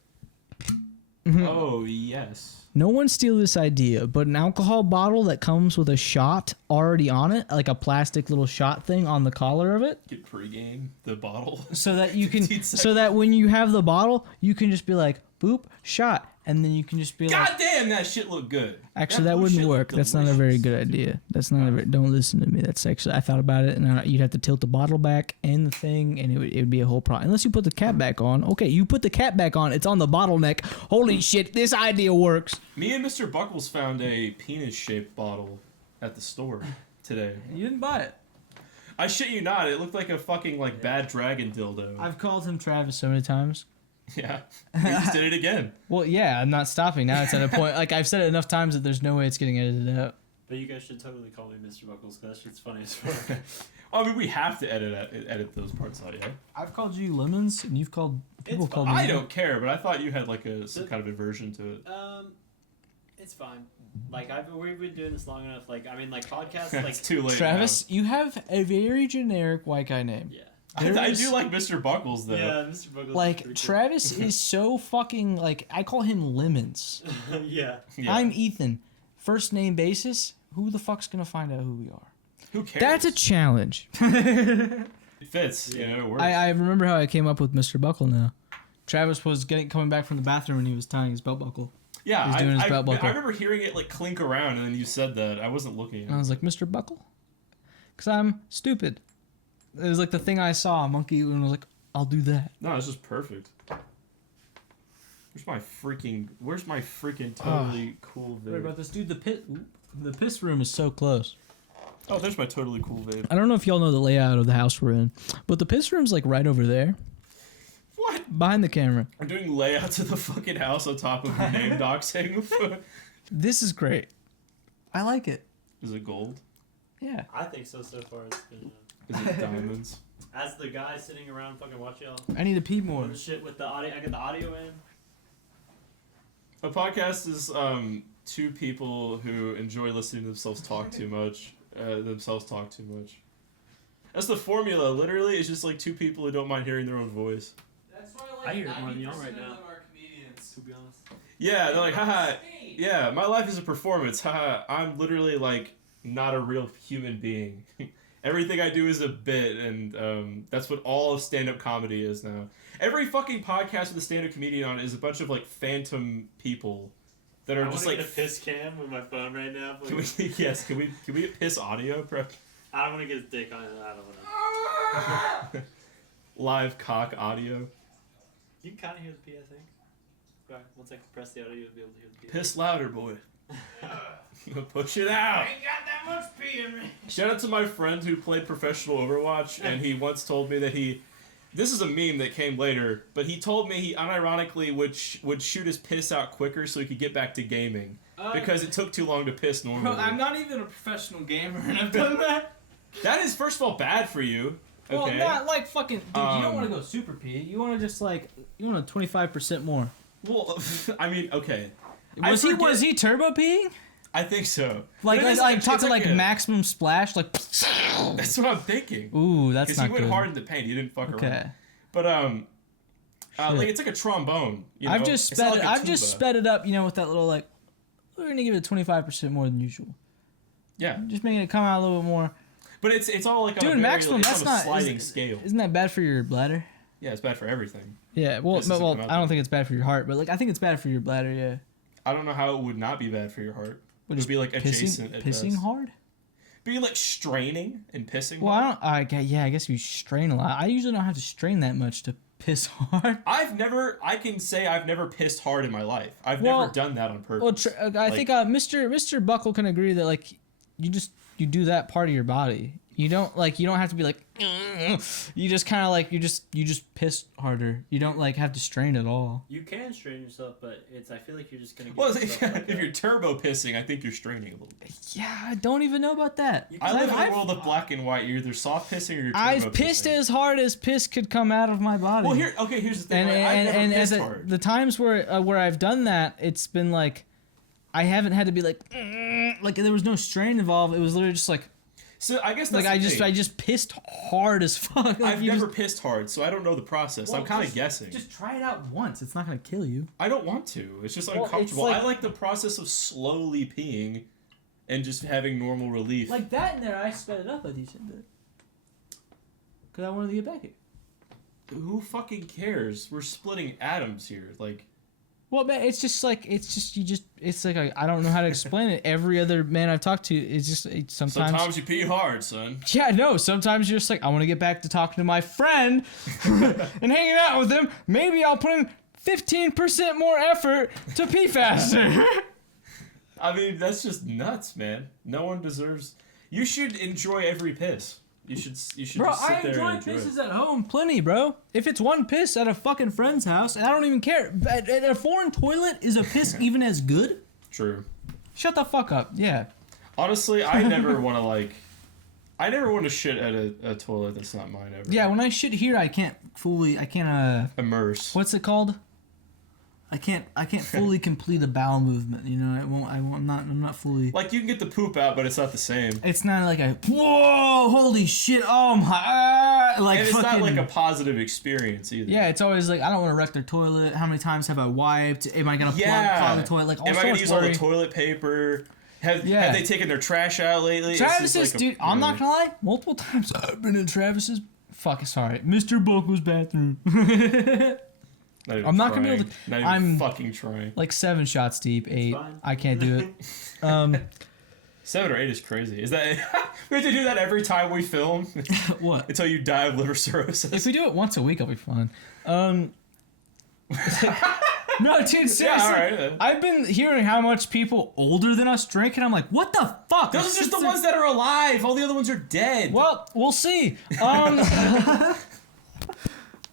Oh yes. No one steal this idea, but an alcohol bottle that comes with a shot already on it, like a plastic little shot thing on the collar of it, Get pregame the bottle. so that you can, 15 so that when you have the bottle, you can just be like, boop, shot, and then you can just be like, God damn, that shit looked good. actually, that blue wouldn't shit work. looked That's not a very delicious. good idea. That's not a very, don't listen to me. That's actually, I thought about it, and you'd have to tilt the bottle back and the thing, and it would be a whole problem. Unless you put the cap back on. Okay, you put the cap back on, it's on the bottleneck. Holy shit, this idea works. Me and Mr. Buckles found a penis-shaped bottle at the store today. You didn't buy it. I shit you not, it looked like a fucking like bad dragon dildo. I've called him Travis so many times. Yeah, we just did it again. Well, yeah, I'm not stopping now. It's at a point, like, I've said it enough times that there's no way it's getting edited out. But you guys should totally call me Mr. Buckles, because that shit's funny as fuck. I mean, we have to edit those parts out, yeah. I've called you lemons, and you've called people It's called me. I don't care, but I thought you had like some kind of aversion to it. It's fine. Like, we've been doing this long enough. Like, I mean, like, podcasts, like... It's too late. Travis, you have a very generic white guy name. Yeah. now. I do like Mr. Buckles though. Yeah, Mr. Buckles. Like, is Travis is so fucking, like, I call him Lemons. pretty cool. Yeah. Yeah. I'm Ethan. First name basis, who the fuck's gonna find out who we are? Who cares? That's a challenge. It fits. You know, it works. I remember how I came up with Mr. Buckle now. Travis was coming back from the bathroom and he was tying his belt buckle. yeah, he's doing his belt buckle. I remember hearing it like clink around, and then you said that. I wasn't looking. And I was like, Mr. Buckle? Because I'm stupid. It was like the thing I saw, a monkey, and I was like, I'll do that. No, it's just perfect. Where's my freaking totally cool What video? about this dude? The piss room is so close. Oh, there's my totally cool vape. I don't know if y'all know the layout of the house we're in, but the piss room's like right over there. What? Behind the camera. I'm doing layouts of the fucking house on top of the name doxing. This is great. I like it. Is it gold? Yeah. I think so far. It's been, Is it diamonds? as the guy sitting around fucking watching y'all I need to pee more. do shit with the audio. I got the audio in. A podcast is two people who enjoy listening to themselves talk too much. That's the formula. Literally, it's just like two people who don't mind hearing their own voice. That's why I hear it more than y'all right now. Are comedians. To be honest. Yeah, they're like, haha. Yeah, my life is a performance. Haha. I'm literally like not a real human being. Everything I do is a bit, and that's what all of stand-up comedy is now. Every fucking podcast with a stand-up comedian on it is a bunch of like phantom people that are just like. Get a piss cam with my phone right now. Can we get piss audio, bro? I don't want to get his dick on it. I don't want to. Live cock audio. You can kind of hear the pee, I think. Right, once I compress the audio, you'll be able to hear the pee. Piss louder, boy. Push it out. I ain't got that much pee in me. Shout out to my friend who played professional Overwatch, and he once told me that this is a meme that came later, but he told me he unironically would shoot his piss out quicker so he could get back to gaming. Because it took too long to piss normally. Bro, I'm not even a professional gamer, and I've done that. That is, first of all, bad for you. Well, Okay. not like fucking. Dude, you don't want to go super pee. You want to just like. You want a 25% more. Well, I mean, okay. Was he turbo peeing? I think so. Like, But it is like it's talking like a- maximum splash, like. That's what I'm thinking. Ooh, that's Because not he went good. hard in the paint. He didn't fuck Okay. around. But like it's like a trombone. You know? I've just It's not sped. like a I've just tuba. sped it up. You know, with that little like. We're gonna give it 25% more than usual. Yeah, Just making it come out a little bit more. but it's all like on Dude, a very, maximum. it's That's on a not. sliding scale. Isn't that bad for your bladder? Yeah, it's bad for everything. Yeah. Well, This doesn't well, come out I don't that think it's bad for your heart, but like I think it's bad for your bladder. Yeah. I don't know how it would not be bad for your heart. But It would be like adjacent at Pissing best. hard. Be like straining and pissing. Well, hard. I guess you strain a lot. I usually don't have to strain that much to piss hard. I can say I've never pissed hard in my life. I've Well- never done that on purpose. Well, I think Mr. Buckle can agree that like you do that part of your body. You don't have to be like you just kind of like you just piss harder. You don't like have to strain at all. You can strain yourself, but I feel like you're just gonna get well, yourself like if you're turbo pissing, I think you're straining a little bit. Yeah, I don't even know about that. I live in I've- a world of black and white. You're either soft pissing or you're turbo I've pissed pissing. as hard as piss could come out of my body. Well, here's the thing. and I've never and pissed at hard. the times where I've done that, it's been like I haven't had to be like there was no strain involved. It was literally just like So I guess that's I the just thing. I just pissed hard as fuck. Like, I've you never just- pissed hard, so I don't know the process. Well, I'm kind of just- guessing. Just try it out once. It's not gonna kill you. I don't want to. It's just Well, it's uncomfortable. like- I like the process of slowly peeing and just having normal relief. Like that in there, I sped it up a decent bit. Cause I wanted to get back here. Who fucking cares? We're splitting atoms here. Like, Well, man, it's like I don't know how to explain it. Every other man I've talked to is just sometimes you pee hard, son. Yeah, no. Sometimes you're just like, I want to get back to talking to my friend and hanging out with him. Maybe I'll put in 15% more effort to pee faster. I mean, that's just nuts, man. No one deserves. You should enjoy every piss. You should Bro, just sit I there enjoy and enjoy pisses it. at home plenty, bro. If it's one piss at a fucking friend's house, and I don't even care. At a foreign toilet, is a piss even as good? True. Shut the fuck up. Yeah. Honestly, I never want to I never want to shit at a toilet that's not mine ever. Yeah, when I shit here, I can't Immerse. what's it called? I can't fully complete a bowel movement. You know, I'm not fully. Like, you can get the poop out, but it's not the same. It's not like a whoa, holy shit, oh my, like And it's fucking, not like a positive experience either. yeah, it's always like I don't want to wreck their toilet. How many times have I wiped? Am I gonna clog the toilet? Like all Am I sorts gonna use all the worry. toilet paper? Have Yeah. they taken their trash out lately? It's Travis's, just like dude, I'm not gonna lie. Multiple times I've been in Travis's. Fuck, sorry, Mr. Buckle's bathroom. I'm not gonna be able to- Not even I'm- fucking trying. Like 7 shots deep, 8. fine. I can't do it. 7 or 8 is crazy. Is that we have to do that every time we film What? until you die of liver cirrhosis? If we do it once a week, I'll be fine. No, dude, seriously. Yeah, all right. Yeah. I've been hearing how much people older than us drink, and I'm like, what the fuck? Those are just the ones that are alive. All the other ones are dead. Well, we'll see.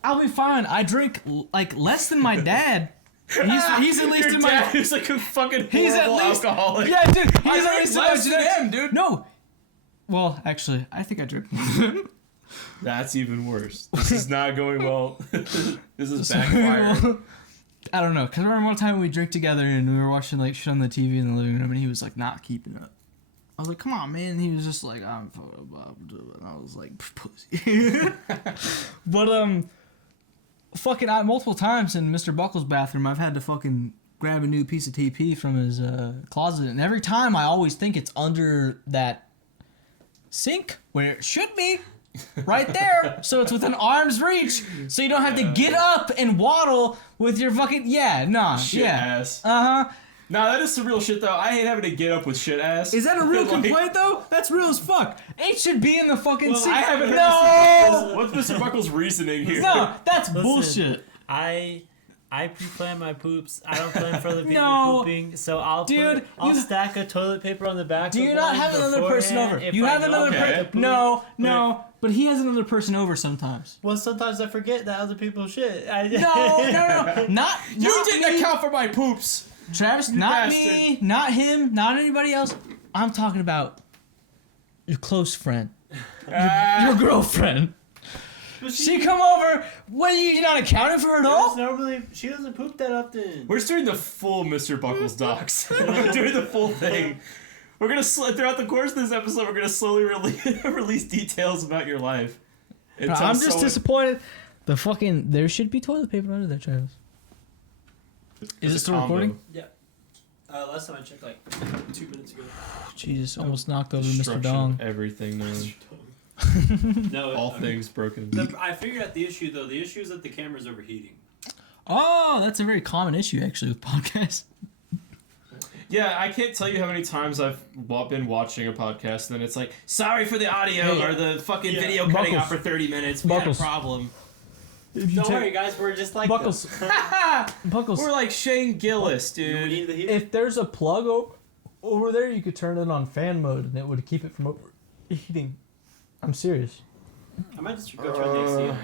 I'll be fine. I drink like less than my dad. He's at least Your in dad my. is like a fucking He's at horrible least alcoholic. Yeah, dude. He's I at drink least in my less than genetics. him, dude. No. Well, actually, I think I drink. That's even worse. This is not going well. This is backfiring. I don't know, cause I remember one time we drank together and we were watching like shit on the TV in the living room, and he was like not keeping up. I was like, "Come on, man!" And he was just like, "I'm," and I was like, "Pussy." But fucking multiple times in Mr. Buckle's bathroom, I've had to fucking grab a new piece of TP from his closet, and every time I always think it's under that sink where it should be. Right there, so it's within arm's reach, so you don't have to get up and waddle with your fucking Shit ass. Nah, That is some real shit though. I hate having to get up with shit ass. Is that a real Like, complaint though? That's real as fuck. It should be in the fucking. I haven't heard No, What's Mr. Buckle's reasoning here? no, that's Listen, bullshit. I pre-plan my poops. I don't plan for other people No. pooping, so I'll Dude, I'll you- stack a toilet paper on the back. Do of you not one have another person over? beforehand if You I have know another I'm gonna Okay. person? poop. No, but he has another person over sometimes. Well, sometimes I forget that other people shit. No, not You didn't me. account for my poops. Travis, not me, not him, not anybody else. I'm talking about your close friend, your girlfriend. But She come over. What, you not accounting for her at all? Normally, she doesn't poop that often. We're just doing the full Mr. Buckles docs. We're doing the full thing. We're gonna throughout the course of this episode, we're gonna slowly release details about your life. Until I'm just someone- disappointed. There should be toilet paper under there, Travis. Is It's it a still combo. recording? Yeah. Last time I checked, like 2 minutes ago. Jesus, almost knocked over Mr. Destruction Dong. of everything known. No, All things broken. I figured out the issue though. The issue is that the camera's overheating. Oh, that's a very common issue actually with podcasts. Yeah, I can't tell you how many times I've been watching a podcast and then it's like, sorry for the audio Hey, or the fucking yeah. video cutting Buckles. out for 30 minutes. We Buckles. had a problem. Don't worry, guys. We're just like Buckles. this. Buckles. We're like Shane Gillis, You dude. need the heater? If there's a plug over there, you could turn it on fan mode and it would keep it from overheating. I'm serious. I might just go turn the AC on.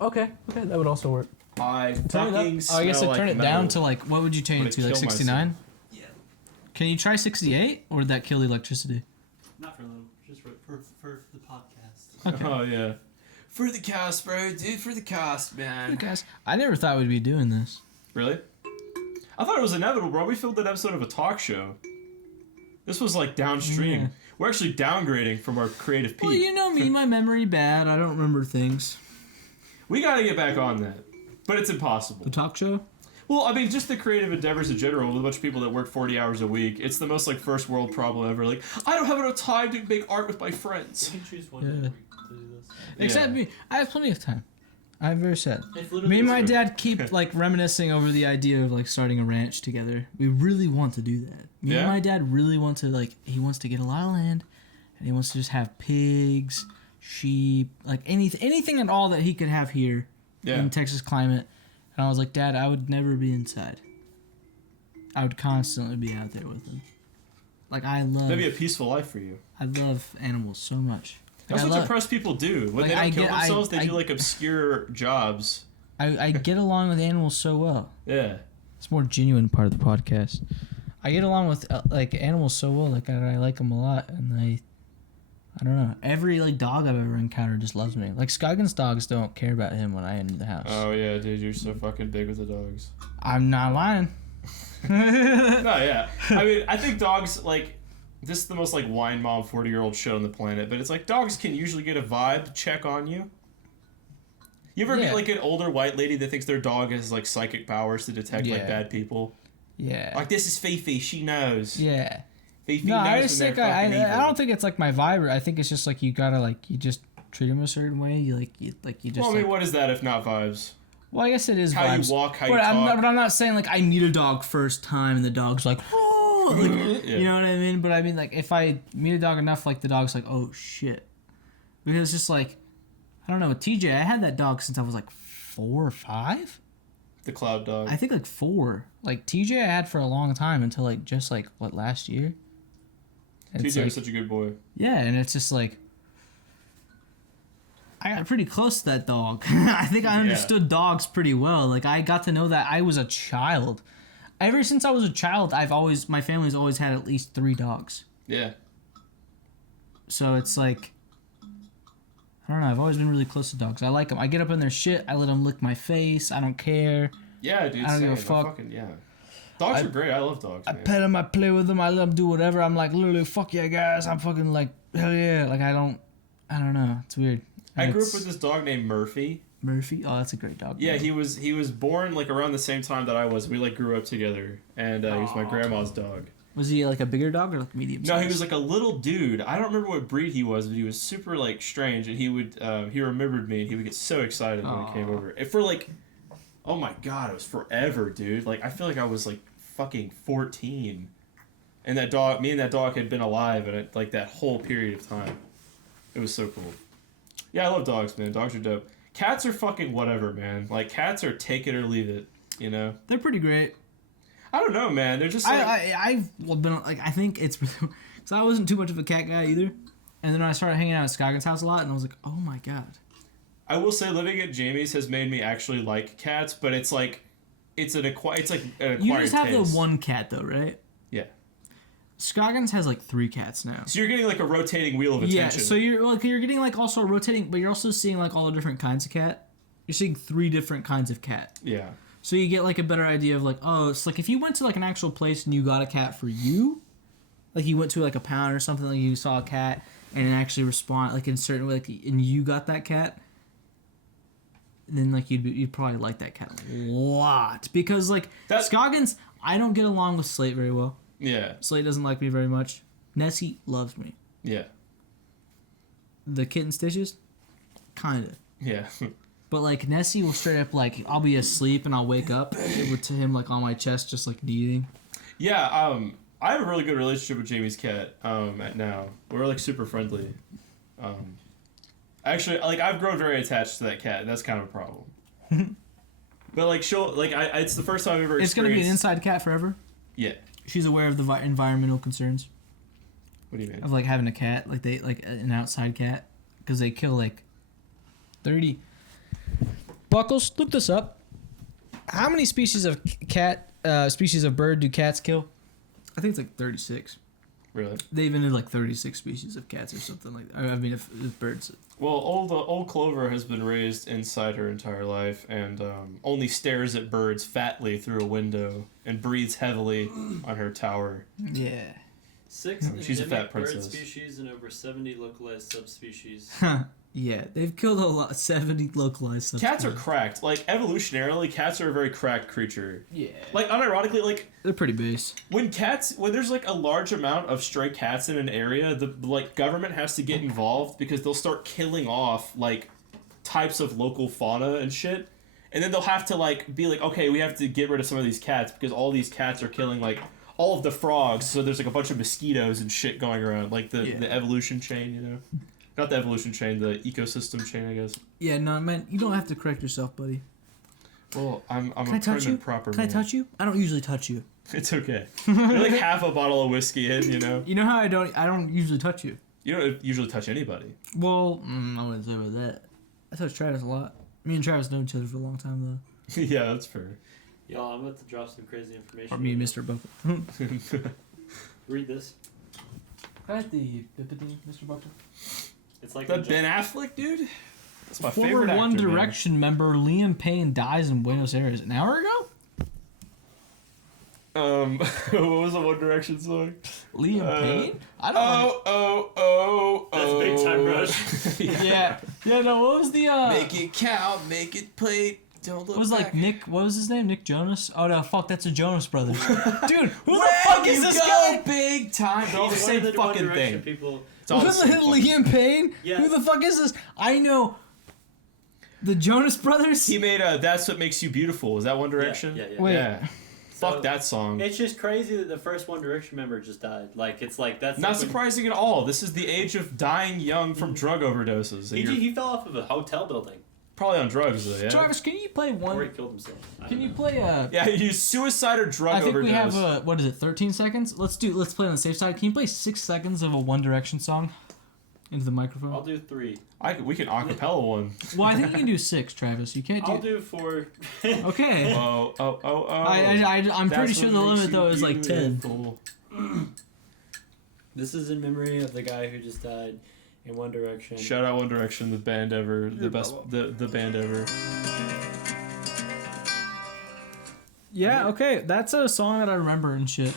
Okay, that would also work. I Turn it fucking up. smell Oh, I guess I like turn it metal. down to like, what would you change I'm it to? gonna Like kill 69? Yeah. Can you try 68 or would that kill the electricity? Not for a little, just for the podcast. Okay. Oh, yeah. For the cast, bro. Dude, for the cast, man. Guys, I never thought we'd be doing this. Really? I thought it was inevitable, bro. We filmed an episode of a talk show. This was like downstream. Yeah. We're actually downgrading from our creative peak. Well, you know me, my memory bad. I don't remember things. We gotta get back on that. But it's impossible. The talk show? Well, I mean, just the creative endeavors in general, with a bunch of people that work 40 hours a week, it's the most, like, first world problem ever. Like, I don't have enough time to make art with my friends. You can choose one Yeah. day to do this. Except me. I have plenty of time. I'm very sad. It's literally Me and my true. dad keep, like, reminiscing over the idea of, like, starting a ranch together. We really want to do that. Me Yeah? and my dad really want to, like, he wants to get a lot of land, and he wants to just have pigs, sheep, like, anything at all that he could have here Yeah. in Texas climate. And I was like, Dad, I would never be inside. I would constantly be out there with him. Like, I love peaceful life for you. I love animals so much. That's Like, what I love, depressed people do. When Like, they don't I kill get- themselves, they I- do, like, obscure jobs. I get along with animals so well. Yeah. It's a more genuine part of the podcast. I get along with like animals so well. Like I like them a lot, and I don't know. Every like dog I've ever encountered just loves me. Like Scoggins dogs don't care about him when I enter the house. Oh, yeah, dude, you're so fucking big with the dogs. I'm not lying. No, yeah. I mean, I think dogs, like, this is the most, like, wine mom 40-year-old show on the planet, but it's like dogs can usually get a vibe check on you. You ever Yeah. meet, like, an older white lady that thinks their dog has, like, psychic powers to detect, like, Yeah. bad people? Yeah. Like, this is Fifi, she knows. Yeah. Fifi No, knows I just when think they're fucking I evil. don't think it's like my vibe. I think it's just like you gotta like you just treat them a certain way. You just. Well, I mean, like, what is that if not vibes? well, I guess it is How vibes. you walk, how but you talk. I'm not saying like I meet a dog first time and the dog's like, oh, like, Yeah. you know what I mean. But I mean like if I meet a dog enough, like the dog's like, oh shit, because it's just like I don't know. With TJ, I had that dog since I was like 4 or 5. The cloud dog. I think like 4. Like TJ I had for a long time until like just like what last year. TJ was such a good boy. Yeah, and it's just like I got pretty close to that dog. I think I understood dogs pretty well. Like I got to know that I was a child. Ever since I was a child, my family's always had at least 3 dogs. Yeah. So it's like, I don't know. I've always been really close to dogs. I like them. I get up in their shit. I let them lick my face. I don't care. Yeah, dude. I don't give a same. fuck. Fucking, yeah. Dogs are great. I love dogs. I man. pet them. I play with them. I let them do whatever. I'm like, literally, fuck yeah, guys. I'm fucking like, hell yeah. Like I don't know. It's weird. I grew up with this dog named Murphy. Murphy? Oh, that's a great dog. Yeah, he was born like around the same time that I was. We like grew up together, and he was my grandma's dog. Was he like a bigger dog or like medium size? No, he was like a little dude. I don't remember what breed he was, but he was super like strange, and he remembered me, and he would get so excited when he came over. And for like, oh my god, it was forever, dude. Like I feel like I was like fucking 14, and me and that dog had been alive at like that whole period of time. It was so cool. Yeah, I love dogs, man. Dogs are dope. Cats are fucking whatever, man. Like cats are take it or leave it. You know. They're pretty great. I don't know, man. They're just like... I've been, like, I think it's... Because I wasn't too much of a cat guy either. And then I started hanging out at Scoggins' house a lot, and I was like, oh my god. I will say living at Jamie's has made me actually like cats, but it's like... It's an acquired You just have taste. the one cat, though, right? Yeah. Scoggins has, like, 3 cats now. So you're getting, like, a rotating wheel of attention. Yeah, so you're getting, like, also a rotating... But you're also seeing, like, all the different kinds of cat. You're seeing 3 different kinds of cat. Yeah. So you get, like, a better idea of, like, oh, it's like if you went to, like, an actual place and you got a cat for you, like, you went to, like, a pound or something, like, you saw a cat and it actually respond, like, in a certain way, like, and you got that cat, then, like, you'd probably like that cat a lot. Because, like, Scoggins, I don't get along with Slate very well. Yeah. Slate doesn't like me very much. Nessie loves me. Yeah. The kitten Stitches, kind of. Yeah. But, like, Nessie will straight up, like, I'll be asleep and I'll wake up to him, like, on my chest, just, like, kneading. Yeah, I have a really good relationship with Jamie's cat, at now. We're, like, super friendly. Actually, like, I've grown very attached to that cat, and that's kind of a problem. But, like, it's the first time I've ever experienced... It's going to be an inside cat forever? Yeah. She's aware of the environmental concerns. What do you mean? Of, like, having a cat, like, an outside cat. Because they kill, like, 30... Buckles, look this up. How many species of bird do cats kill? I think it's like 36. Really? They invented like 36 species of cats or something like that. I mean, if birds. Well, old Clover has been raised inside her entire life and only stares at birds fatly through a window and breathes heavily on her tower. Yeah. 6 She's a endemic fat bird princess. species and over 70 localized subspecies. Yeah, they've killed a lot. 70 localized subspecies. Cats are cracked. Like, evolutionarily, cats are a very cracked creature. Yeah. Like, unironically, like... They're pretty base. When there's, like, a large amount of stray cats in an area, the, like, government has to get involved because they'll start killing off, like, types of local fauna and shit. And then they'll have to, like, be like, okay, we have to get rid of some of these cats because all these cats are killing, like, all of the frogs. So there's, like, a bunch of mosquitoes and shit going around. Like, the evolution chain, you know? Not the evolution chain, the ecosystem chain, I guess. Yeah, no, man, you don't have to correct yourself, buddy. Well, I'm Can a I touch prim you? and proper Can I man. touch you? I don't usually touch you. It's okay. You're like half a bottle of whiskey in, you know? You know how I don't usually touch you? You don't usually touch anybody. Well, I wouldn't say about that. I touch Travis a lot. Me and Travis know each other for a long time, though. Yeah, that's fair. Y'all, I'm about to drop some crazy information. Or me and Mr. Buckle. Read this. Can I have the Mr. Buckle? It's like That Ben Affleck dude? That's my Former favorite actor, One man. Direction member Liam Payne dies in Buenos Aires an hour ago? What was the One Direction song? Liam Payne? I don't know. That's Big Time Rush. Yeah. Yeah, no, what was the Make it count, make it play, don't look It was back. like Nick, what was his name? Nick Jonas? Oh no, fuck, that's the Jonas Brothers. Dude, who the Where fuck is you this go, guy? big time. They're all the He's same one of the One fucking Direction thing. people. It's all the same fucking Liam Payne? Yeah. Who the fuck is this? I know the Jonas Brothers. He made That's What Makes You Beautiful. Is that One Direction? Yeah. Wait. Yeah. So, Fuck that song. It's just crazy that the first One Direction member just died. Like, it's like, that's... Not like when- surprising at all. This is the age of dying young from drug overdoses. And He fell off of a hotel building. Probably on drugs though. Yeah. Travis, can you play Or one? he killed himself. I Can don't you know. play Yeah, he used suicide or drug I think overdose. we have what is it? 13 seconds. Let's play on the safe side. Can you play 6 seconds of a One Direction song into the microphone? I'll do 3. We can acapella one. Well, I think you can do 6, Travis. You can't do. I'll do 4. Okay. Oh. I'm pretty That's sure what the makes limit though you is like 10. beautiful. This is in memory of the guy who just died in One Direction. Shout out One Direction, the band ever, the best, the band ever. Yeah. Okay. That's a song that I remember and shit.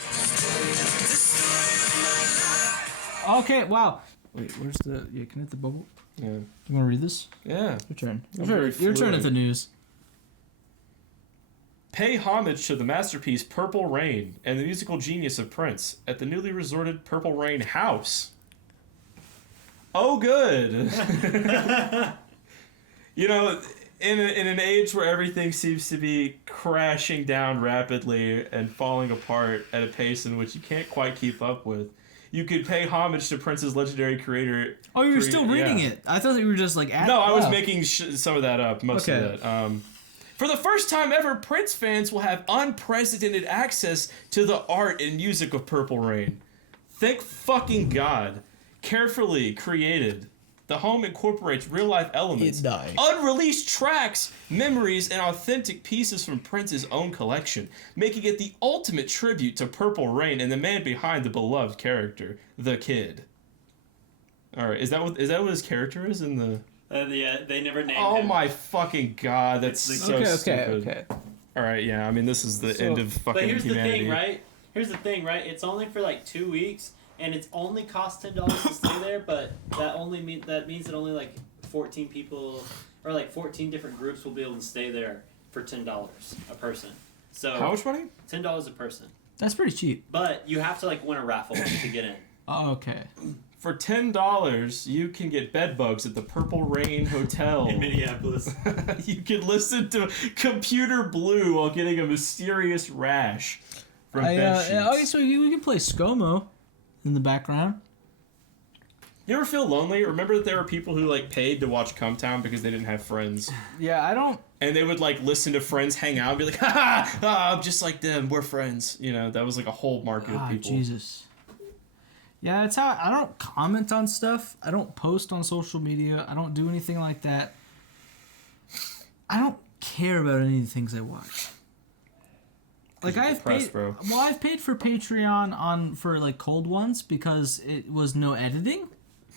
Okay. Wow. Wait. Where's the? Yeah. Can I hit the bubble? Yeah. You want to read this? Yeah. Your turn. I'm very Your turn fluid. at the news. Pay homage to the masterpiece Purple Rain and the musical genius of Prince at the newly resorted Purple Rain House. Oh, good. You know, in an age where everything seems to be crashing down rapidly and falling apart at a pace in which you can't quite keep up with, you could pay homage to Prince's legendary creator. Oh, you were still reading yeah. it. I thought you were just like. No, I was making some of that up, most Okay. of that. For the first time ever, Prince fans will have unprecedented access to the art and music of Purple Rain. Thank fucking God. Carefully created, the home incorporates real-life elements, unreleased tracks, memories, and authentic pieces from Prince's own collection, making it the ultimate tribute to Purple Rain and the man behind the beloved character, the Kid. All right, is that what his character is in the? Yeah, they never named him. Oh my fucking God, that's so stupid. Okay. All right, yeah, I mean this is the end of fucking But here's humanity. the thing, right? Here's the thing, right? It's only for like 2 weeks, and it's only cost $10 to stay there. But that means that only like 14 people or like 14 different groups will be able to stay there for $10 a person. So How much money? $10 a person. That's pretty cheap. But you have to like win a raffle to get in. Oh, okay. For $10, you can get bed bugs at the Purple Rain Hotel. In Minneapolis. You can listen to Computer Blue while getting a mysterious rash from bed sheets. Okay, so we can play Skomo in the background. You ever feel lonely? Remember that there were people who like paid to watch Come Town because they didn't have friends, Yeah, I don't. and they would like listen to friends hang out and be like, "Ha ha! I'm just like them. We're friends." You know, that was like a whole market of people. Jesus. Yeah, that's how I don't comment on stuff. I don't post on social media. I don't do anything like that. I don't care about any of the things I watch. Like you're I've depressed, paid, bro. well, I've paid for Patreon for like cold ones because it was no editing.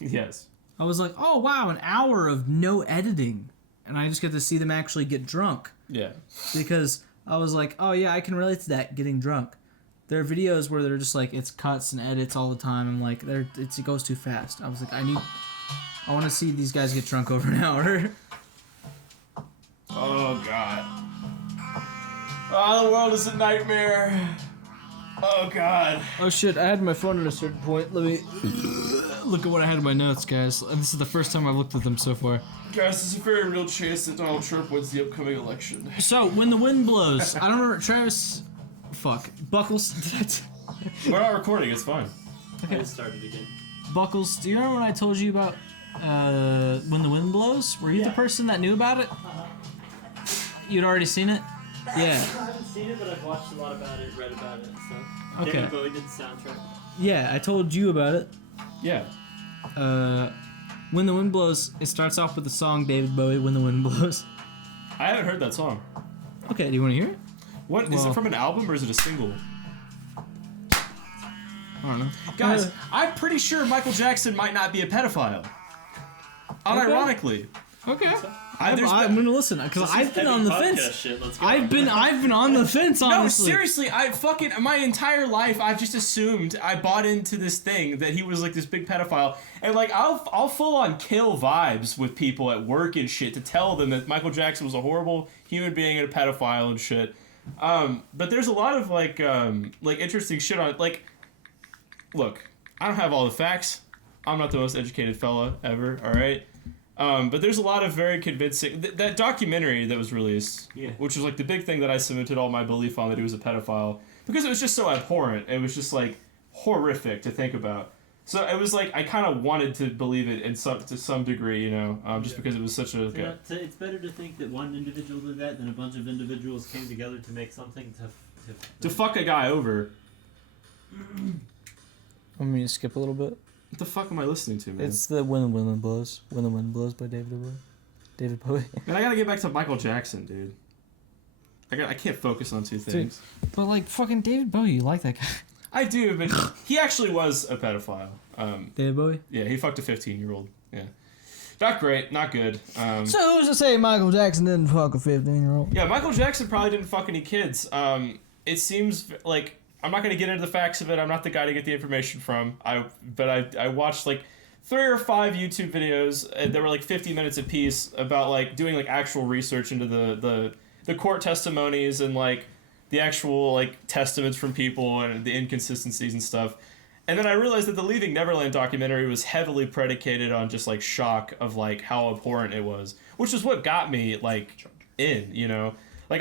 Yes. I was like, oh wow, an hour of no editing, and I just get to see them actually get drunk Yeah. because I was like, oh yeah, I can relate to that, getting drunk. There are videos where they're just like it's cuts and edits all the time. I'm like, it goes too fast. I was like, I want to see these guys get drunk over an hour. Oh God. Oh, the world is a nightmare. Oh God. Oh shit, I had my phone at a certain point. Let me look at what I had in my notes, guys. This is the first time I've looked at them so far. Guys, there's a very real chance that Donald Trump wins the upcoming election. So, when the wind blows, I don't remember, Travis, Buckles, We're not recording, it's fine. I just started again. Buckles, do you remember when I told you about When the Wind Blows? Were you the person that knew about it? You'd already seen it? Yeah. I haven't seen it, but I've watched a lot about it, read about it, and stuff. Okay. David Bowie did the soundtrack. Yeah, I told you about it. Yeah. When the Wind Blows, it starts off with the song David Bowie, When the Wind Blows. I haven't heard that song. Okay, do you want to hear it? What is Well- it from an album or is it a single? I don't know. Guys, I'm pretty sure Michael Jackson might not be a pedophile. Unironically. Okay. There's I'm gonna listen because I've been on the fence. Shit, let's go. I've been on the fence, honestly. No, seriously, my entire life I've just assumed, I bought into this thing that he was like this big pedophile, and like I'll full on kill vibes with people at work and shit to tell them that Michael Jackson was a horrible human being and a pedophile and shit. But there's a lot of like interesting shit on it. Like, look, I don't have all the facts. I'm not the most educated fella ever. All right. But there's a lot of very convincing... that documentary that was released, which was like the big thing that I cemented all my belief on that he was a pedophile, because it was just so abhorrent. It was just like horrific to think about. So it was like I kind of wanted to believe it to some degree, just because it was such a. It's better to think that one individual did that than a bunch of individuals came together to make something to fuck a guy over. Want me to skip a little bit? What the fuck am I listening to, man? It's the When the Wind Blows. When the Wind Blows by David Bowie. Man, I gotta get back to Michael Jackson, dude. I can't focus on two things. But like fucking David Bowie, you like that guy? I do, but he actually was a pedophile. David Bowie? Yeah, he fucked a 15-year-old. Yeah. Not great, not good. So who's to say Michael Jackson didn't fuck a 15-year-old? Yeah, Michael Jackson probably didn't fuck any kids. It seems like I'm not going to get into the facts of it. I'm not the guy to get the information from. But I watched like 3 or 5 YouTube videos that were like 50 minutes apiece about like doing like actual research into the court testimonies and like the actual like testaments from people and the inconsistencies and stuff. And then I realized that the Leaving Neverland documentary was heavily predicated on just like shock of like how abhorrent it was, which is what got me like in. Like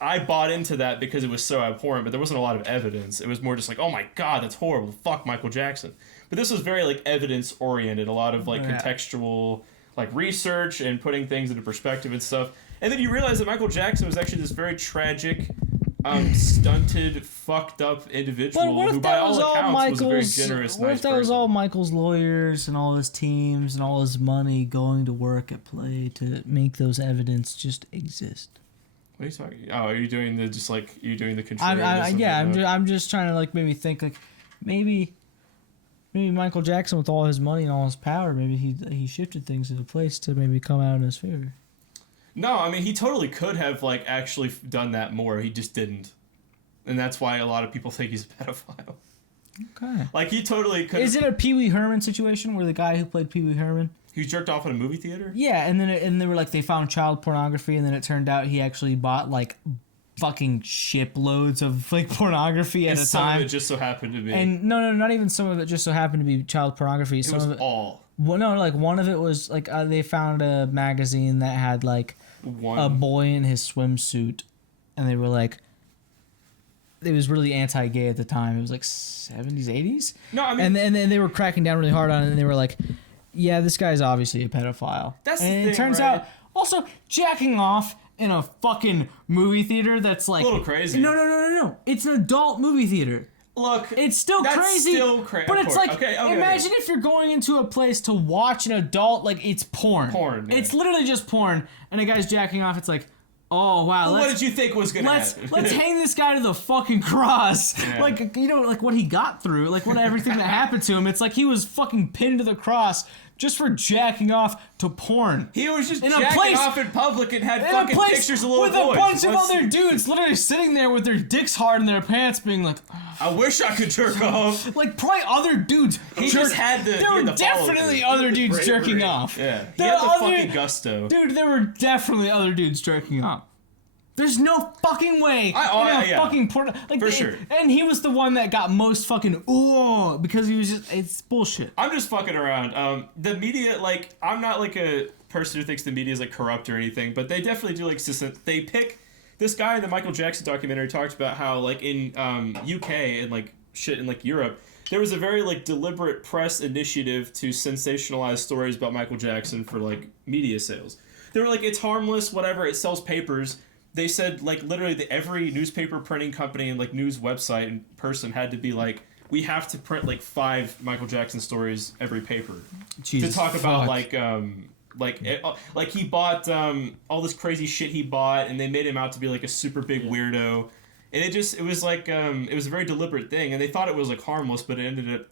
I bought into that because it was so abhorrent, but there wasn't a lot of evidence. It was more just like, oh my god, that's horrible. Fuck Michael Jackson. But this was very like evidence oriented, a lot of like contextual like research and putting things into perspective and stuff. And then you realize that Michael Jackson was actually this very tragic, stunted, fucked up individual who, by all accounts, was a very generous, What nice if that was person. all Michael's lawyers and all his teams and all his money going to work at play to make those evidence just exist? What are you talking? Oh, are you doing the contrarian? I'm just trying to like maybe think like maybe Michael Jackson with all his money and all his power, maybe he shifted things into place to maybe come out in his favor. No, I mean he totally could have like actually done that more. He just didn't, and that's why a lot of people think he's a pedophile. Okay. Like he totally could. Is it a Pee Wee Herman situation where the guy who played Pee Wee Herman? He jerked off in a movie theater? Yeah, and then they were like they found child pornography, and then it turned out he actually bought like fucking shiploads of like pornography at a some time. of it just so happened to be. And no, not even some of it just so happened to be child pornography. It Some was of it, all. well, no, like one of it was like they found a magazine that had like a boy in his swimsuit, and they were like, it was really anti-gay at the time. It was like 70s, 80s. No, I mean, and then they were cracking down really hard on it, and they were like, yeah, this guy's obviously a pedophile. That's the and thing, it turns right? out also jacking off in a fucking movie theater that's like a little crazy. No. It's an adult movie theater. Look, It's still that's crazy. Still crazy, but it's like okay, imagine if you're going into a place to watch an adult, like it's porn. Porn, yeah. It's literally just porn, and a guy's jacking off. It's like, oh wow. Well, what did you think was gonna happen? Let's hang this guy to the fucking cross. Yeah. Like like what he got through, like what everything that happened to him. It's like he was fucking pinned to the cross just for jacking off to porn. He was just in a jacking place- off in public and had In a fucking place pictures of little with boys. a bunch of What's- other dudes literally sitting there with their dicks hard in their pants, being like, I wish I could jerk off. like probably other dudes. He just had the. There he had were the definitely follow-through. other dudes bravery. jerking off. Yeah, he There had the are other- fucking gusto. Dude, there were definitely other dudes jerking off. There's no fucking way. Yeah. Fucking porn. Like For sure. And he was the one that got most fucking because he was just. It's bullshit. I'm just fucking around. The media, like, I'm not like a person who thinks the media is like corrupt or anything, but they definitely do like they pick this guy in the Michael Jackson documentary talked about how like in UK and like shit in like Europe. There was a very like deliberate press initiative to sensationalize stories about Michael Jackson for like media sales. They were like, it's harmless, whatever, it sells papers. They said like literally every newspaper printing company and like news website and person had to be like, we have to print like 5 Michael Jackson stories every paper Jesus to talk about fuck. like he bought all this crazy shit he bought, and they made him out to be like a super big weirdo, and it was like it was a very deliberate thing, and they thought it was like harmless, but it ended up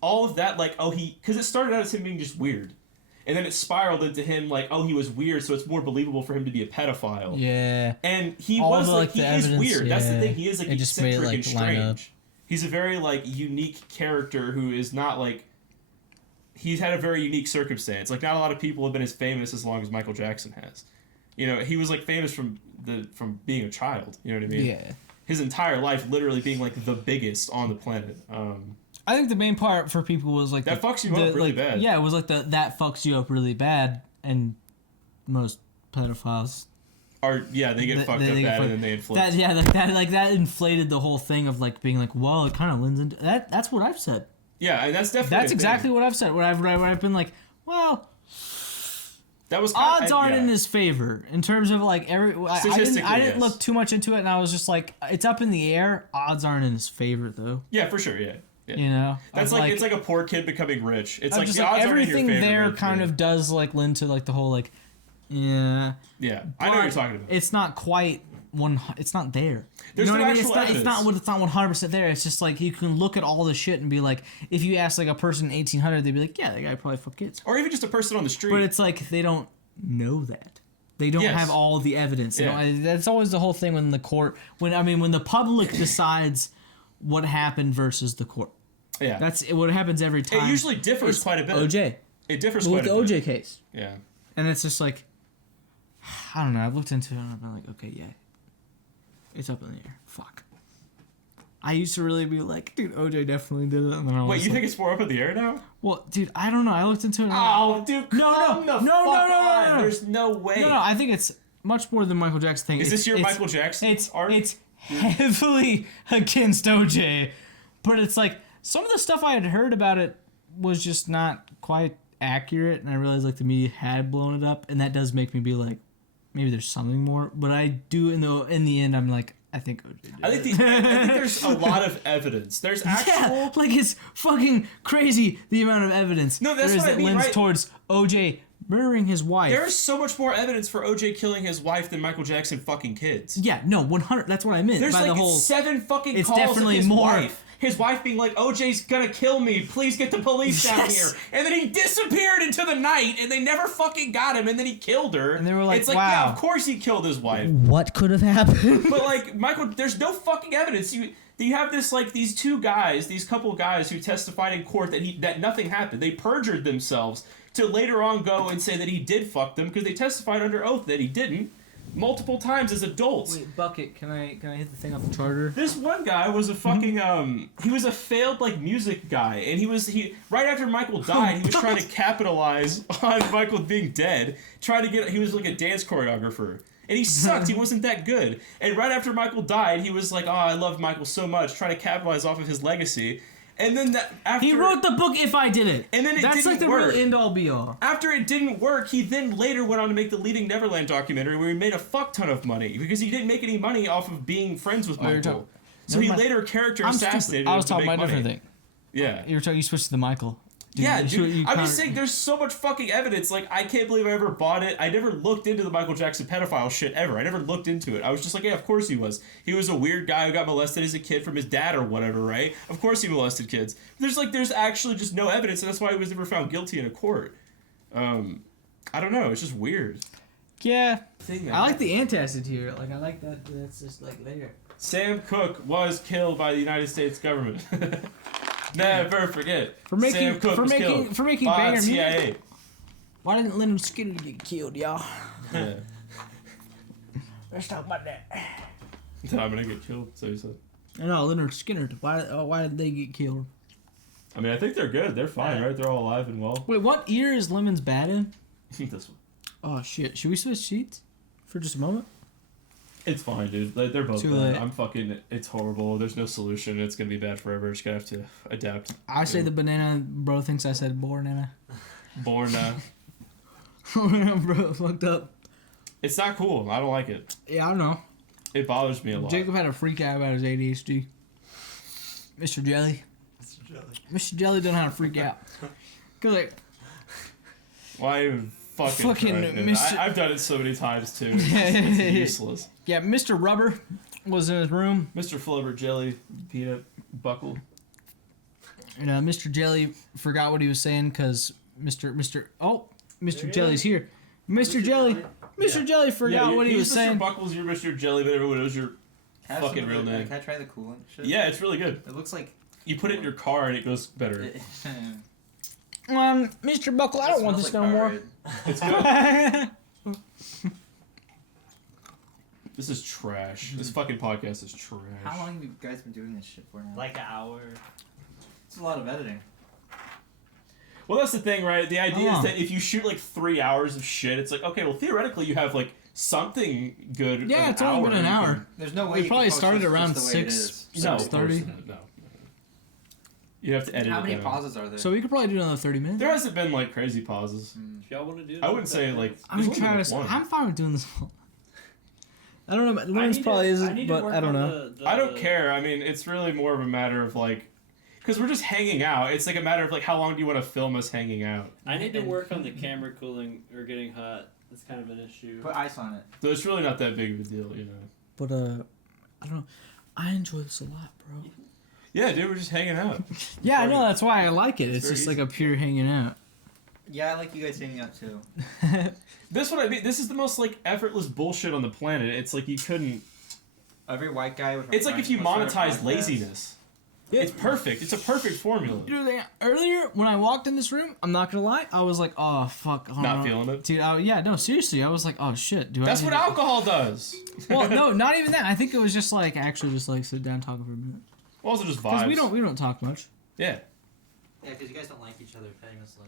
all of that like because it started out as him being just weird. And then it spiraled into him like, oh, he was weird, so it's more believable for him to be a pedophile. Yeah. And he All was the, like, he the is evidence, weird. That's the yeah. thing. He is like It just made it, eccentric and like, line up. strange. He's a very like unique character who is not like. He's had a very unique circumstance. Like not a lot of people have been as famous as long as Michael Jackson has. You know, he was like famous from being a child. You know what I mean? Yeah. His entire life, literally being like the biggest on the planet. I think the main part for people was like That fucks you up really bad. Yeah, it was like that fucks you up really bad, and most pedophiles They get fucked up get bad fucked- and then they inflate. that. Yeah, that inflated the whole thing of like being like, well, it kind of lends into that. That's what I've said. Yeah, and that's definitely. That's exactly what I've said. Where I've been like, well, That was odds aren't in his favor in terms of like I didn't yes. look too much into it, and I was just like, it's up in the air. Odds aren't in his favor though. Yeah, for sure. Yeah. You know, That's like it's like a poor kid becoming rich. It's like just the like odds everything aren't in your favor, there right? kind of does like lend to like the whole like, yeah. Yeah, I know what you're talking about. It's not quite one. It's not there. There's you know no what I mean? actual evidence. It's not 100% there. It's just like you can look at all the shit and be like, if you ask like a person in 1800, they'd be like, yeah, that guy probably fucked kids. Or even just a person on the street. But it's like they don't know that. They don't Yes. have all the evidence. They Yeah. that's always the whole thing when the court. When the public decides what happened versus the court. yeah. That's what happens every time. It usually differs quite a bit. OJ. It differs With quite the a bit. OJ case. Yeah. And it's just like, I don't know. I've looked into it and I've been like, okay, yeah, it's up in the air. Fuck. I used to really be like, dude, OJ definitely did it. And then I was Wait, you like, think it's more up in the air now? well, dude, I don't know. I looked into it. And Oh, dude, No, come no, the no, fuck no, on. no. There's no way. no, I think it's much more than Michael Jackson thing. Is this your Michael Jackson It's art? it's heavily against OJ, but it's like some of the stuff I had heard about it was just not quite accurate, and I realized like the media had blown it up, and that does make me be like, maybe there's something more. But I do in the end, I'm like, I think OJ did I think there's a lot of evidence. There's actual. yeah, like it's fucking crazy the amount of evidence No, that's there is what I that mean, lends right? towards OJ murdering his wife. There's so much more evidence for OJ killing his wife than Michael Jackson fucking kids. Yeah, no, 100. That's what I meant. There's by like the whole, 7 fucking it's calls definitely of his more. wife. His wife being like, OJ's gonna kill me. Please get the police down Yes. here. And then he disappeared into the night, and they never fucking got him. And then he killed her. And they were like, it's like, wow. yeah, of course he killed his wife. What could have happened? But like Michael, there's no fucking evidence. You have this like these couple guys who testified in court that nothing happened. They perjured themselves to later on go and say that he did fuck them because they testified under oath that he didn't multiple times as adults. Wait, Bucket, can I hit the thing off the charger? This one guy was a fucking he was a failed like music guy, and he right after Michael died, he was trying to capitalize on Michael being dead, he was like a dance choreographer. And he sucked. He wasn't that good. And right after Michael died, he was like, "Oh, I love Michael so much," trying to capitalize off of his legacy. And then after He wrote the book If I Did It. And then it That's didn't like the work. real end all be all. After it didn't work, he then later went on to make the Leaving Neverland documentary where he made a fuck ton of money because he didn't make any money off of being friends with Oh, you're Michael. talking- So he Never mind. later character I'm assassinated stupid. I him was to talking make about a different money. thing. Yeah. You switched to the Michael. Yeah, you dude. I'm kinda- just saying, there's so much fucking evidence. Like, I can't believe I ever bought it. I never looked into the Michael Jackson pedophile shit ever. I never looked into it. I was just like, yeah, of course he was. He was a weird guy who got molested as a kid from his dad or whatever, right? Of course he molested kids. There's actually just no evidence, and that's why he was never found guilty in a court. I don't know. It's just weird. Yeah. I like the antacid here. Like, I like that. That's just like there. Sam Cooke was killed by the United States government. Never forget. For making- Sam Cooke for was making- killed for making by banger music. CIA. Why didn't Leonard Skinner get killed, y'all? Yeah. Let's talk about that. I'm gonna get killed, so you said. No, Leonard Skinner. Why did they get killed? I mean, I think they're good. They're fine, right? They're all alive and well. Wait, what ear is Lemon's bad in? This one. Oh shit! Should we switch sheets for just a moment? It's fine, dude. They're both Too bad. late. I'm fucking. It's horrible. There's no solution. It's gonna be bad forever. Just gonna have to adapt. I say the banana bro thinks I said banana. Born. Bro, fucked up. It's not cool. I don't like it. Yeah, I don't know. It bothers me a lot. Jacob had a freak out about his ADHD. Mr. Jelly. Mr. Jelly don't know how to freak out. Cause like, Why even fucking Fucking try, dude? Mr. I've done it so many times too. It's useless. yeah, Mr. Rubber was in his room. Mr. Flubber Jelly Peanut Buckle. And Mr. Jelly forgot what he was saying because Mr. Jelly's here. Mr. Jelly forgot what he was Mr. saying. Buckles, you're Mr. Jelly, but everyone knows your Have fucking some of real the- name. Can I try the coolant shit? Yeah, it's really good. It looks like. You put it in your car and it goes better. Mr. Buckle, I don't want this no more. It's good. This is trash. This fucking podcast is trash. How long have you guys been doing this shit for now? Like an hour. It's a lot of editing. Well, that's the thing, right? The idea Oh. is that if you shoot like 3 hours of shit, it's like, okay, well, theoretically, you have like something good. Yeah, an it's only been an you hour. can- There's no way We you probably can post started this around just the way it 6. is. No, of 6:30. course not, no. You have to edit How it many down. pauses are there? So we could probably do another 30 minutes. There hasn't been like crazy pauses. If y'all want to do it, I wouldn't say like. I mean, there's only, Travis, one. I'm fine with doing this. I don't know. Lawrence probably isn't, but I don't know. I don't care. I mean, it's really more of a matter of like, because we're just hanging out. It's like a matter of like, how long do you want to film us hanging out? I need to work on the camera cooling or getting hot. That's kind of an issue. Put ice on it. So it's really not that big of a deal, you know. But I don't know. I enjoy this a lot, bro. Yeah, dude, we're just hanging out. Yeah, I know. That's why I like it. It's very just like easy. a pure hanging out. Yeah, I like you guys hanging out too. This what I mean. This is the most like effortless bullshit on the planet. It's like you couldn't. Every white guy with a It's like if you friend will start a monetize podcast. laziness. It's perfect. It's a perfect formula. Dude, earlier when I walked in this room, I'm not gonna lie, I was like, oh fuck, hold Not on. feeling it. Dude, yeah, no, seriously, I was like, oh shit, do That's I? what alcohol does. Well, no, not even that. I think it was just like actually just like sit down talking for a minute. Well, also just Because vibes. we don't talk much. Yeah. Yeah, because you guys don't like each other famously.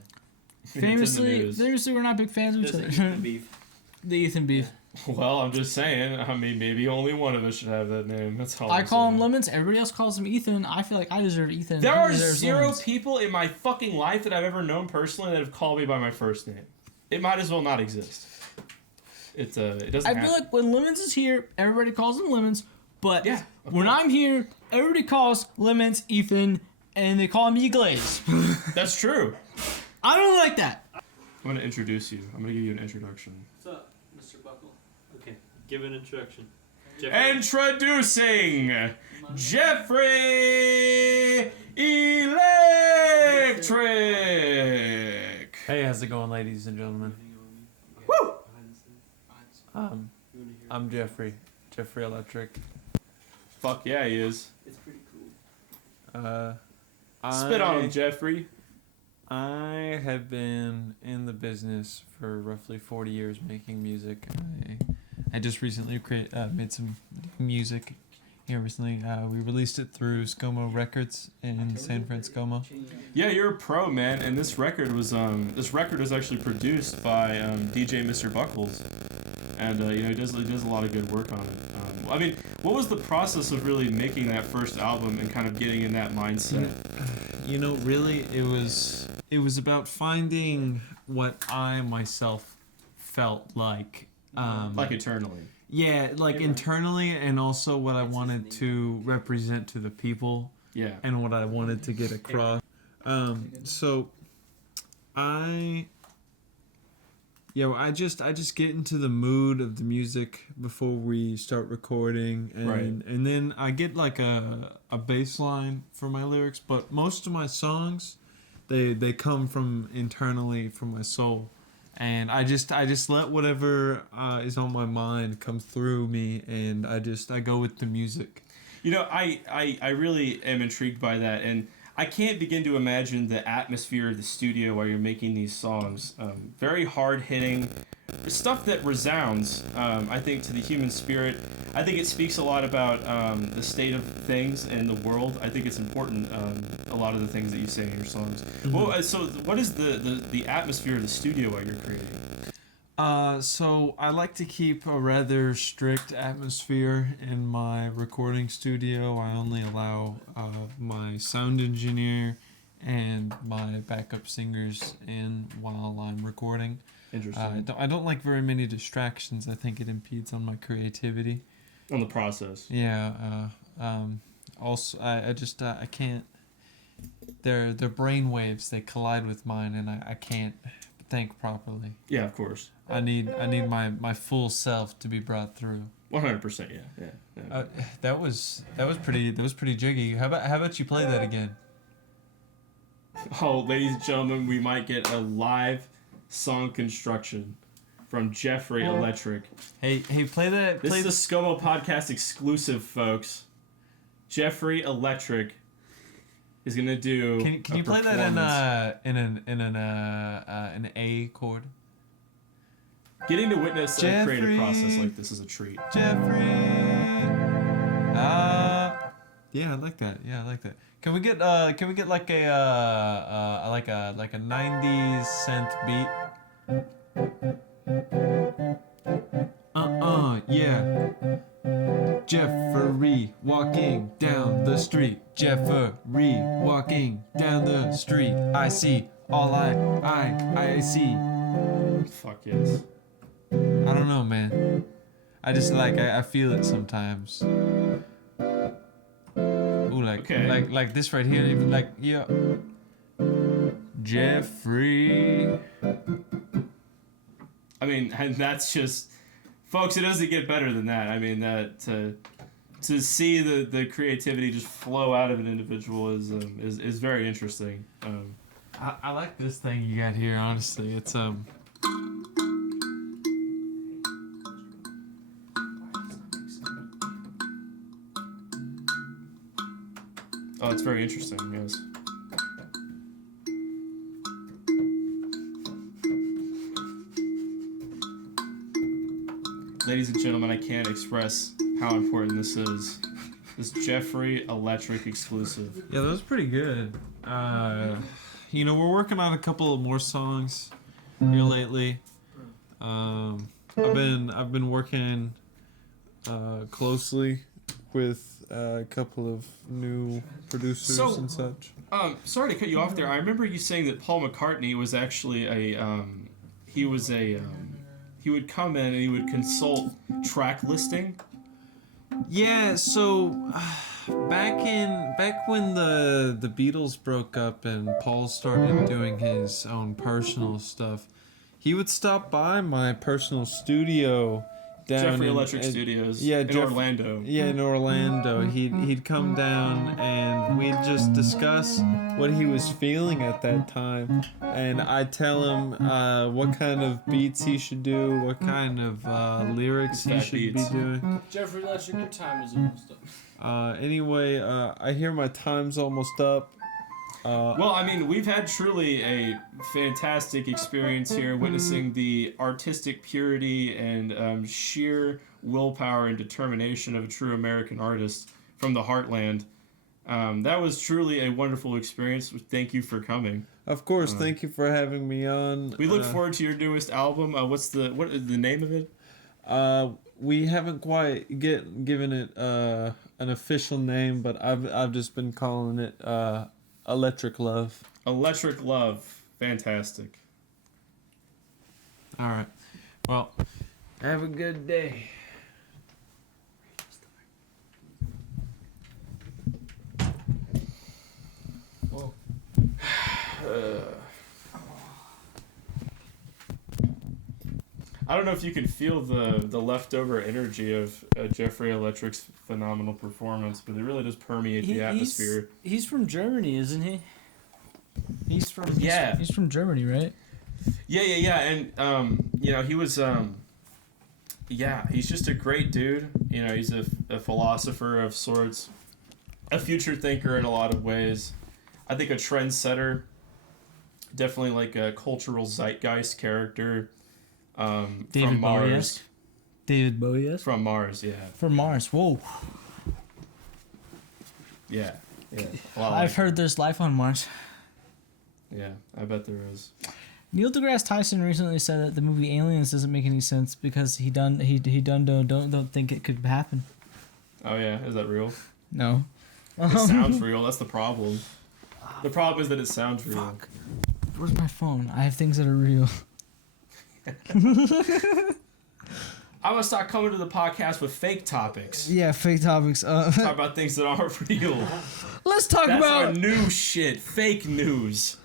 It's in the news. Famously, we're not big fans of each Doesn't other. eat the beef. The Ethan beef. Well, I'm just saying. I mean, maybe only one of us should have that name. That's all. I I'm call him saying. Lemons. Everybody else calls him Ethan. I feel like I deserve Ethan. There He are deserves 0 Lemons. people in my fucking life that I've ever known personally that have called me by my first name. It might as well not exist. It doesn't. I happen. feel like when Lemons is here, everybody calls him Lemons. But Yeah, of when course. I'm here, everybody calls Lemons Ethan, and they call me Glaze. That's true. I don't like that. I'm gonna introduce you. I'm gonna give you an introduction. What's up, Mr. Buckle? Okay, give an introduction. Jeffrey. Introducing Jeffrey Electric. Hey, how's it going, ladies and gentlemen? Woo! I'm Jeffrey Electric. Fuck yeah, he is. It's pretty cool. Spit on him, Jeffrey. I have been in the business for roughly 40 years making music. I just recently made some music here recently. We released it through Skomo Records in San Francisco. Yeah, you're a pro, man. And this record was actually produced by DJ Mr. Buckles, and you know he does a lot of good work on it. I mean, what was the process of really making that first album and kind of getting in that mindset? You know, really, it was about finding what I myself felt like. Like eternally. Yeah, like internally, and also what I wanted to represent to the people, Yeah. and what I wanted to get across. So I just get into the mood of the music before we start recording, and Right. and then I get like a bass line for my lyrics, but most of my songs they come from internally from my soul. And I just let whatever is on my mind come through me, and I go with the music. You know, I really am intrigued by that, and I can't begin to imagine the atmosphere of the studio while you're making these songs. Very hard-hitting stuff that resounds, I think, to the human spirit. I think it speaks a lot about the state of things in the world. I think it's important, a lot of the things that you say in your songs. Well, so what is the atmosphere of the studio while you're creating? So I like to keep a rather strict atmosphere in my recording studio. I only allow my sound engineer and my backup singers in while I'm recording. Interesting. I don't like very many distractions. I think it impedes on my creativity. On the process. Yeah. Also, I can't. Their brain waves, they collide with mine, and I can't think properly. Yeah, of course. I need my full self to be brought through. 100%. Yeah. That was pretty jiggy. How about you play that again? Oh, ladies and gentlemen, we might get a live song construction from Jeffrey Electric. Hey, play that. This Play is a ScoMo podcast exclusive, folks. Jeffrey Electric is gonna do. Can you play that in an A chord? Getting to witness a creative Jeffrey. process like this is a treat. Jeffrey. Yeah, I like that. Can we get like a 90s synth beat? Yeah. Jeffrey walking down the street. Jeffrey walking down the street. I see all I see. Fuck yes. I don't know, man. I just like I feel it sometimes. Ooh, Okay. like this right here, even like yeah. Jeffrey. I mean, and that's just, folks. It doesn't get better than that. I mean, that to see the creativity just flow out of an individual is very interesting. I like this thing you got here. Honestly, it's Oh, it's very interesting. Yes. Ladies and gentlemen, I can't express how important this is. This Jeffrey Electric exclusive. yeah, that was pretty good. You know, we're working on a couple of more songs here lately. I've been working closely with a couple of new producers So- and such. Sorry to cut you off there. I remember you saying that Paul McCartney was actually he would come in and he would consult track listing. Yeah, so back when the Beatles broke up and Paul started doing his own personal stuff, he would stop by my personal studio down Jeffrey in Electric Studios. yeah, in Orlando. Yeah, in Orlando. He'd come down and we'd just discuss what he was feeling at that time, and I'd tell him what kind of beats he should do, what kind of lyrics he Fat should beats. be doing. Jeffrey Electric, your time is almost up. Anyway, I hear my time's almost up. Well, I mean, we've had truly a fantastic experience here witnessing the artistic purity and sheer willpower and determination of a true American artist from the heartland. That was truly a wonderful experience. Thank you for coming. Of course, thank you for having me on. We look forward to your newest album. What is the name of it? We haven't quite given it an official name, but I've just been calling it Electric Love. Electric Love. Fantastic. All right. Well, have a good day. I don't know if you can feel the leftover energy of Jeffrey Electric's phenomenal performance, but it really does permeate the atmosphere. He's from Germany, isn't he? He's from Yeah. He's from Germany, right? Yeah, and you know, he was he's just a great dude. You know, he's a philosopher of sorts, a future thinker in a lot of ways. I think a trendsetter, definitely like a cultural zeitgeist character. David from Mars. Bowie-esque? David Bowie, yes. From Mars, yeah. From Mars. Whoa. Yeah. A lot I've like- heard there's life on Mars. Yeah, I bet there is. Neil deGrasse Tyson recently said that the movie Aliens doesn't make any sense because he don't think it could happen. Oh yeah, is that real? No. It sounds real. That's the problem. The problem is that it sounds real. Fuck. Where's my phone? I have things that are real. I'm gonna start coming to the podcast with fake topics. Yeah, fake topics. Talk about things that aren't real. Let's talk That's our about new shit. Fake news.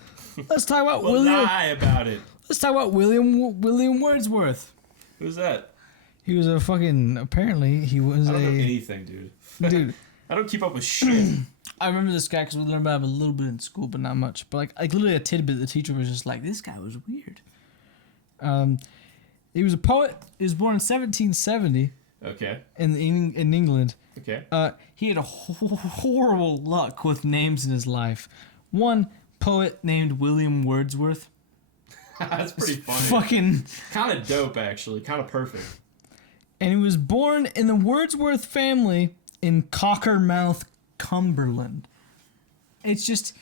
let's talk about We'll William. lie about it. Let's talk about William Wordsworth. Who's that? He was a fucking. Apparently, he was I don't know a anything, dude. dude. I don't keep up with shit. I remember this guy because we learned about him a little bit in school, but not much. But like literally a tidbit. The teacher was just like, "This guy was weird." He was a poet. He was born in 1770 Okay. in England. Okay. He had a horrible luck with names in his life. One poet named William Wordsworth. That's pretty funny. Fucking. Kind of dope, actually. Kind of perfect. And he was born in the Wordsworth family in Cockermouth, Cumberland. It's just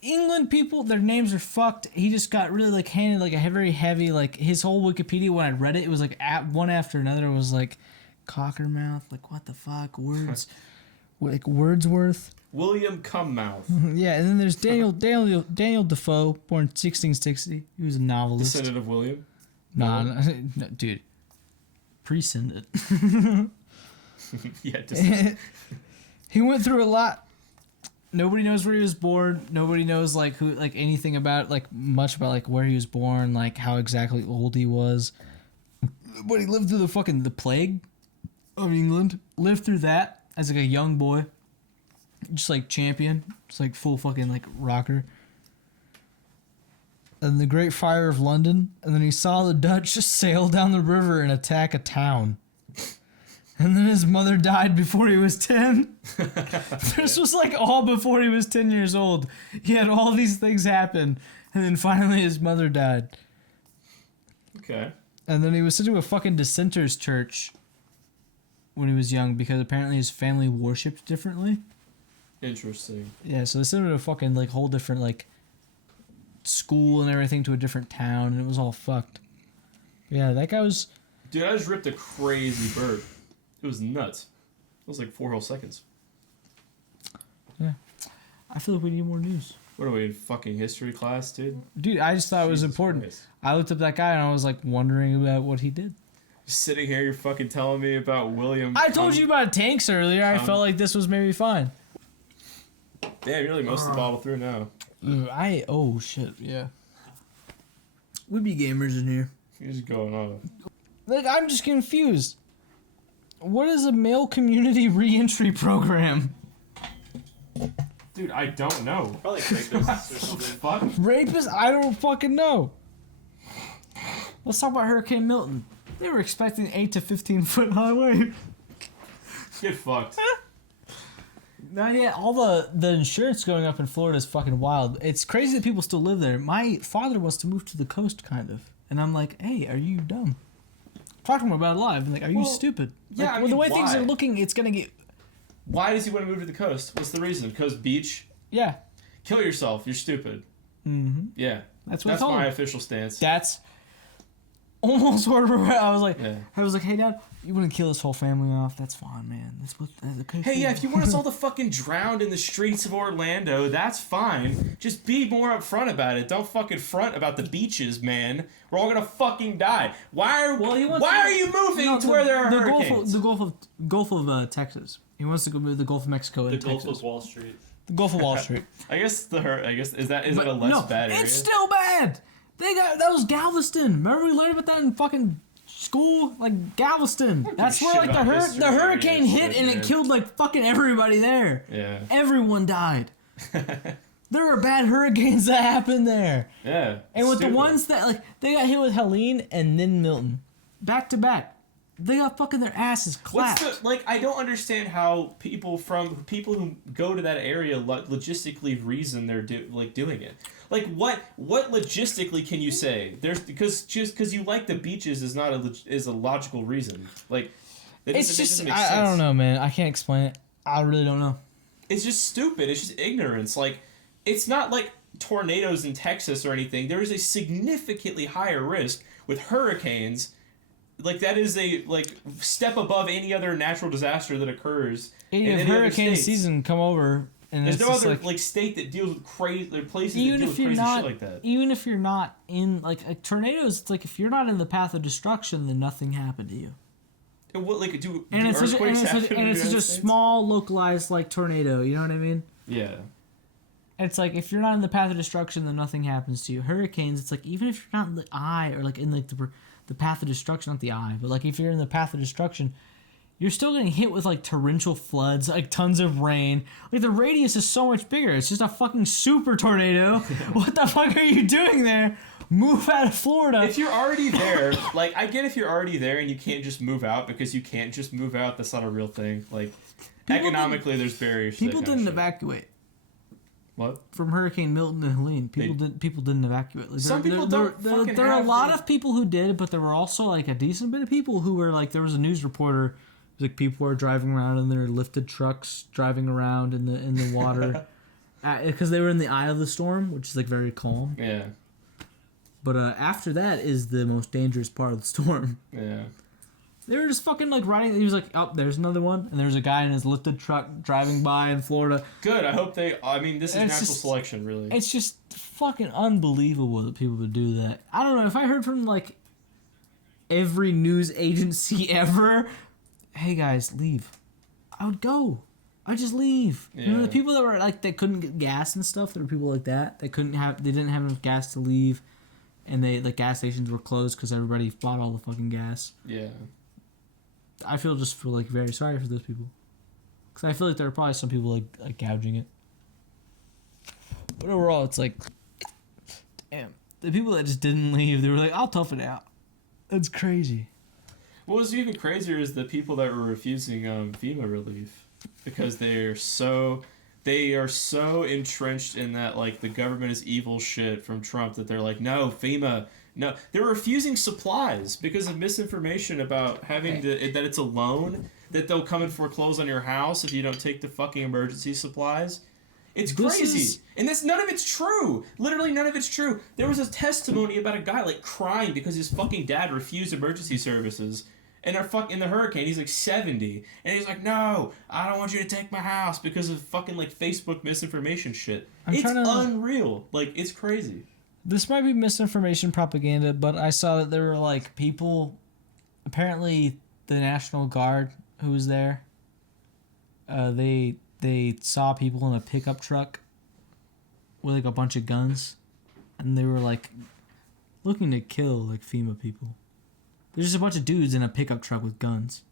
England people, their names are fucked. He just got really like handed like a very heavy like his whole Wikipedia when I read it, it was like one after another. It was like Cockermouth. Like, what the fuck? Words. Like, Wordsworth. William Cummouth, Yeah, and then there's Daniel Defoe, born 1660. He was a novelist. descendant of William. Nah, no, dude. Pre-send it. Yeah, descendant. He went through a lot. Nobody knows where he was born. Nobody knows like who, like anything about, like much about like where he was born, like how exactly old he was. But he lived through the plague of England. Lived through that as like a young boy. Just like champion. Just like full fucking like rocker. And the Great Fire of London. And then he saw the Dutch just sail down the river and attack a town. And then his mother died before he was 10. This was like all before he was 10 years old. He had all these things happen. And then finally his mother died. Okay. And then he was sent to a fucking dissenters church when he was young because apparently his family worshipped differently. Interesting. Yeah, so they sent him to a fucking like whole different like school and everything to a different town, and it was all fucked. Yeah, that guy was. Dude, I just ripped a crazy burp. It was nuts. It was like 4 whole seconds. Yeah, I feel like we need more news. What are we in fucking history class, dude? Dude, I just thought it was Jesus important. Christ. I looked up that guy and I was like wondering about what he did. Just sitting here, you're fucking telling me about William. I told you about tanks earlier. I felt like this was maybe fine. Damn, you're like most of the bottle through now. Oh shit, yeah. We be gamers in here. You're just going off. Like, I'm just confused. What is a male community re-entry program? Dude, I don't know. Probably rapists or something. Fuck. Rapists? I don't fucking know. Let's talk about Hurricane Milton. They were expecting 8 to 15 foot high wave. Get fucked. Not yet. All the insurance going up in Florida is fucking wild. It's crazy that people still live there. My father wants to move to the coast, kind of. And I'm like, hey, are you dumb? Talk to him about it live. I'm like, are you stupid? yeah, Like, I with the mean, way things why? are looking, it's gonna get... Why does he want to move to the coast? What's the reason? Because beach? Yeah. Kill yourself. You're stupid. Mm-hmm. Yeah. That's what I That's told my him. official stance. That's almost word for word. I was like, Yeah. hey, Dad, you want to kill this whole family off? That's fine, man. That's what. That's okay. Hey, yeah, if you want us all to fucking drown in the streets of Orlando, that's fine. Just be more upfront about it. Don't fucking front about the beaches, man. We're all gonna fucking die. Why are you moving to where there are hurricanes? Gulf of Texas. He wants to go move the Gulf of Mexico The and Gulf Texas. of Wall Street. The Gulf of Wall Street. I guess is that a But less bad area? it's still bad. That was Galveston. Remember we learned about that in fucking school? Like Galveston. That's where shit like about history the or hurricane any hit shit, and man. it killed like fucking everybody there. Yeah. Everyone died. There were bad hurricanes that happened there. Yeah. And with stupid. the ones that like they got hit with Helene and then Milton, back to back, they got fucking their asses clapped. What's the I don't understand how people who go to that area logistically reason they're doing it. Like what logistically can you say? There's because you like the beaches is not a logical reason. Like It's just doesn't make I sense. don't know, man. I can't explain it. I really don't know. It's just stupid. It's just ignorance. Like it's not like tornadoes in Texas or anything. There is a significantly higher risk with hurricanes. Like that is a step above any other natural disaster that occurs. If in any other hurricane states. season come over and There's it's no just other like state that deals with crazy places that even deal if with you're crazy not shit like that. even if you're not in like tornadoes, it's like if you're not in the path of destruction, then nothing happened to you. And what do And it's earthquakes happen in the such United a States? small localized like tornado. You know what I mean? Yeah. It's like if you're not in the path of destruction, then nothing happens to you. Hurricanes, it's like even if you're not in the eye or like in like the path of destruction, not the eye, but like if you're in the path of destruction, you're still getting hit with like torrential floods, like tons of rain. Like the radius is so much bigger. It's just a fucking super tornado. What the fuck are you doing there? Move out of Florida. If you're already there, like I get if you're already there and you can't just move out because you can't just move out. That's not a real thing. Like economically, there's barriers. People to that kind didn't of shit. evacuate What? from Hurricane Milton and Helene. People didn't evacuate. Like, Some people don't fucking There are a have lot the- of people who did, but there were also like a decent bit of people who were like there was a news reporter. It was like people were driving around in their lifted trucks, driving around in the water, because they were in the eye of the storm, which is like very calm. Yeah. But after that is the most dangerous part of the storm. Yeah. They were just fucking like riding. He was like, oh, there's another one, and there's a guy in his lifted truck driving by in Florida. Good. I hope they. I mean, this is It's natural just- selection, really. It's just fucking unbelievable that people would do that. I don't know if I heard from like every news agency ever, hey guys, leave. I would go. I just leave. You know, Yeah. the people that were like that couldn't get gas and stuff. There were people like that. They didn't have enough gas to leave, and the gas stations were closed because everybody bought all the fucking gas. Yeah. I feel like very sorry for those people, because I feel like there are probably some people like gouging it. But overall, it's like, damn, the people that just didn't leave, they were like, I'll tough it out. That's crazy. What was even crazier is the people that were refusing FEMA relief because they are so entrenched in that like the government is evil shit from Trump that they're like, no, FEMA. No, they're refusing supplies because of misinformation about having that it's a loan, that they'll come and foreclose on your house if you don't take the fucking emergency supplies. It's crazy. And none of it's true. Literally none of it's true. There was a testimony about a guy like crying because his fucking dad refused emergency services. And in the hurricane, he's like 70. And he's like, no, I don't want you to take my house because of fucking like Facebook misinformation shit. It's unreal. Like, it's crazy. This might be misinformation propaganda, but I saw that there were like people, apparently the National Guard who was there, they saw people in a pickup truck with like a bunch of guns, and they were like looking to kill like FEMA people. There's just a bunch of dudes in a pickup truck with guns.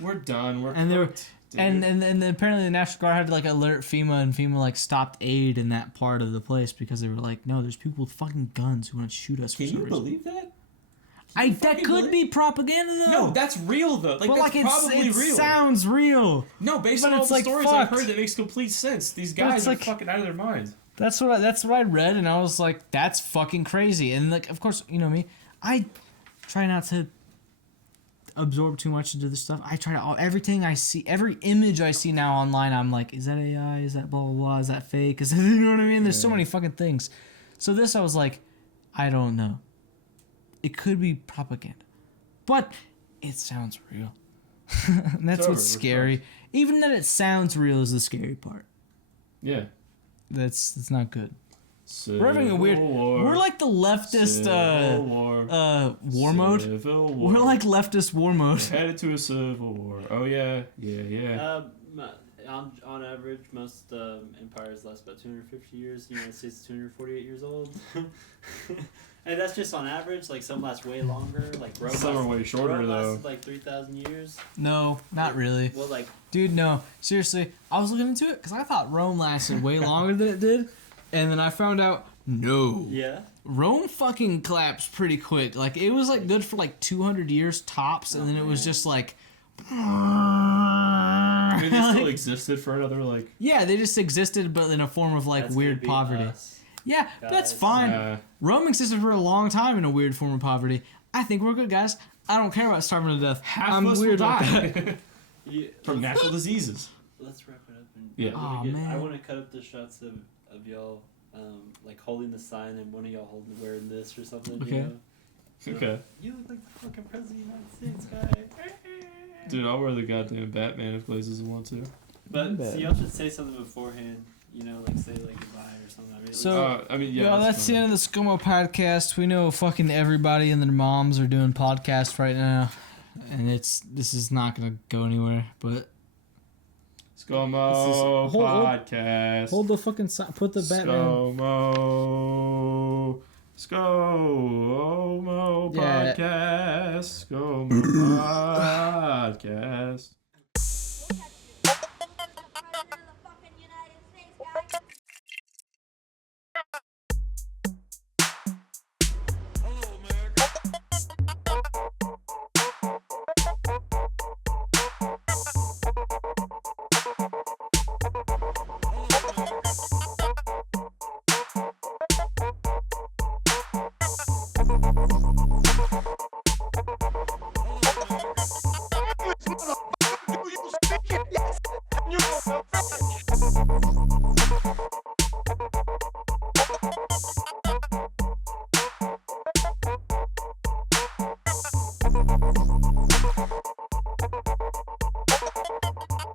We're done. We're And they were, cooked, dude. and apparently the National Guard had to like alert FEMA, and FEMA like stopped aid in that part of the place because they were like, no, there's people with fucking guns who want to shoot us. Can for some you reason. believe that? That could be propaganda though. No, that's real though. Like, but that's like probably it real. sounds real. No, based but on all it's the like stories I've fucked. heard, that makes complete sense. These But guys it's are like- fucking out of their minds. That's what I read, and I was like, that's fucking crazy. And like, of course, you know me, I try not to absorb too much into this stuff. I try to everything I see, every image I see now online, I'm like, is that AI? Is that blah blah blah? Is that fake? Is that, you know what I mean? There's so many fucking things. So this, I was like, I don't know. It could be propaganda, but it sounds real. And that's Totally, what's scary. Even that it sounds real is the scary part. Yeah. That's not good. Civil We're having a weird. War. We're like the leftist Civil war. war mode. Civil war. We're like leftist war mode. Headed to a civil war. Oh yeah, yeah. On average, most empires last about 250 years. The United States is 248 years old. And that's just on average. Like, some last way longer. Like, Rome Some are way shorter, Rome though. lasted like 3,000 years. No, not really. Well, like, Dude, no. Seriously, I was looking into it because I thought Rome lasted way longer than it did. And then I found out, no. yeah. Rome fucking collapsed pretty quick. Like, it was like good for like 200 years tops. And then it was just like. I mean, they still existed for another like. Yeah, they just existed, but in a form of like That's weird gonna be poverty. us. Yeah, but that's Guys. fine. Rome existed for a long time in a weird form of poverty. I think we're good, guys. I don't care about starving to death. Half I'm of us will weird like that. die from natural diseases. Let's wrap it up. And Yeah. Aw, I man. want to cut up the shots of y'all, like holding the sign and one of y'all wearing this or something. Okay. You know? So, Okay. You look like the fucking president of the United States, guy. Dude, I'll wear the goddamn Batman if Glaze doesn't want to. But Bad. so y'all should say something beforehand. You know, like say like goodbye or something. I mean, So- I mean, yeah. Yo, that's the end of the Skomo podcast. We know fucking everybody and their moms are doing podcasts right now, and this is not gonna go anywhere. But Skomo This is- hold- podcast. hold the fucking sign. Put the Batman. Skomo Yeah. podcast. Skomo podcast. Yes.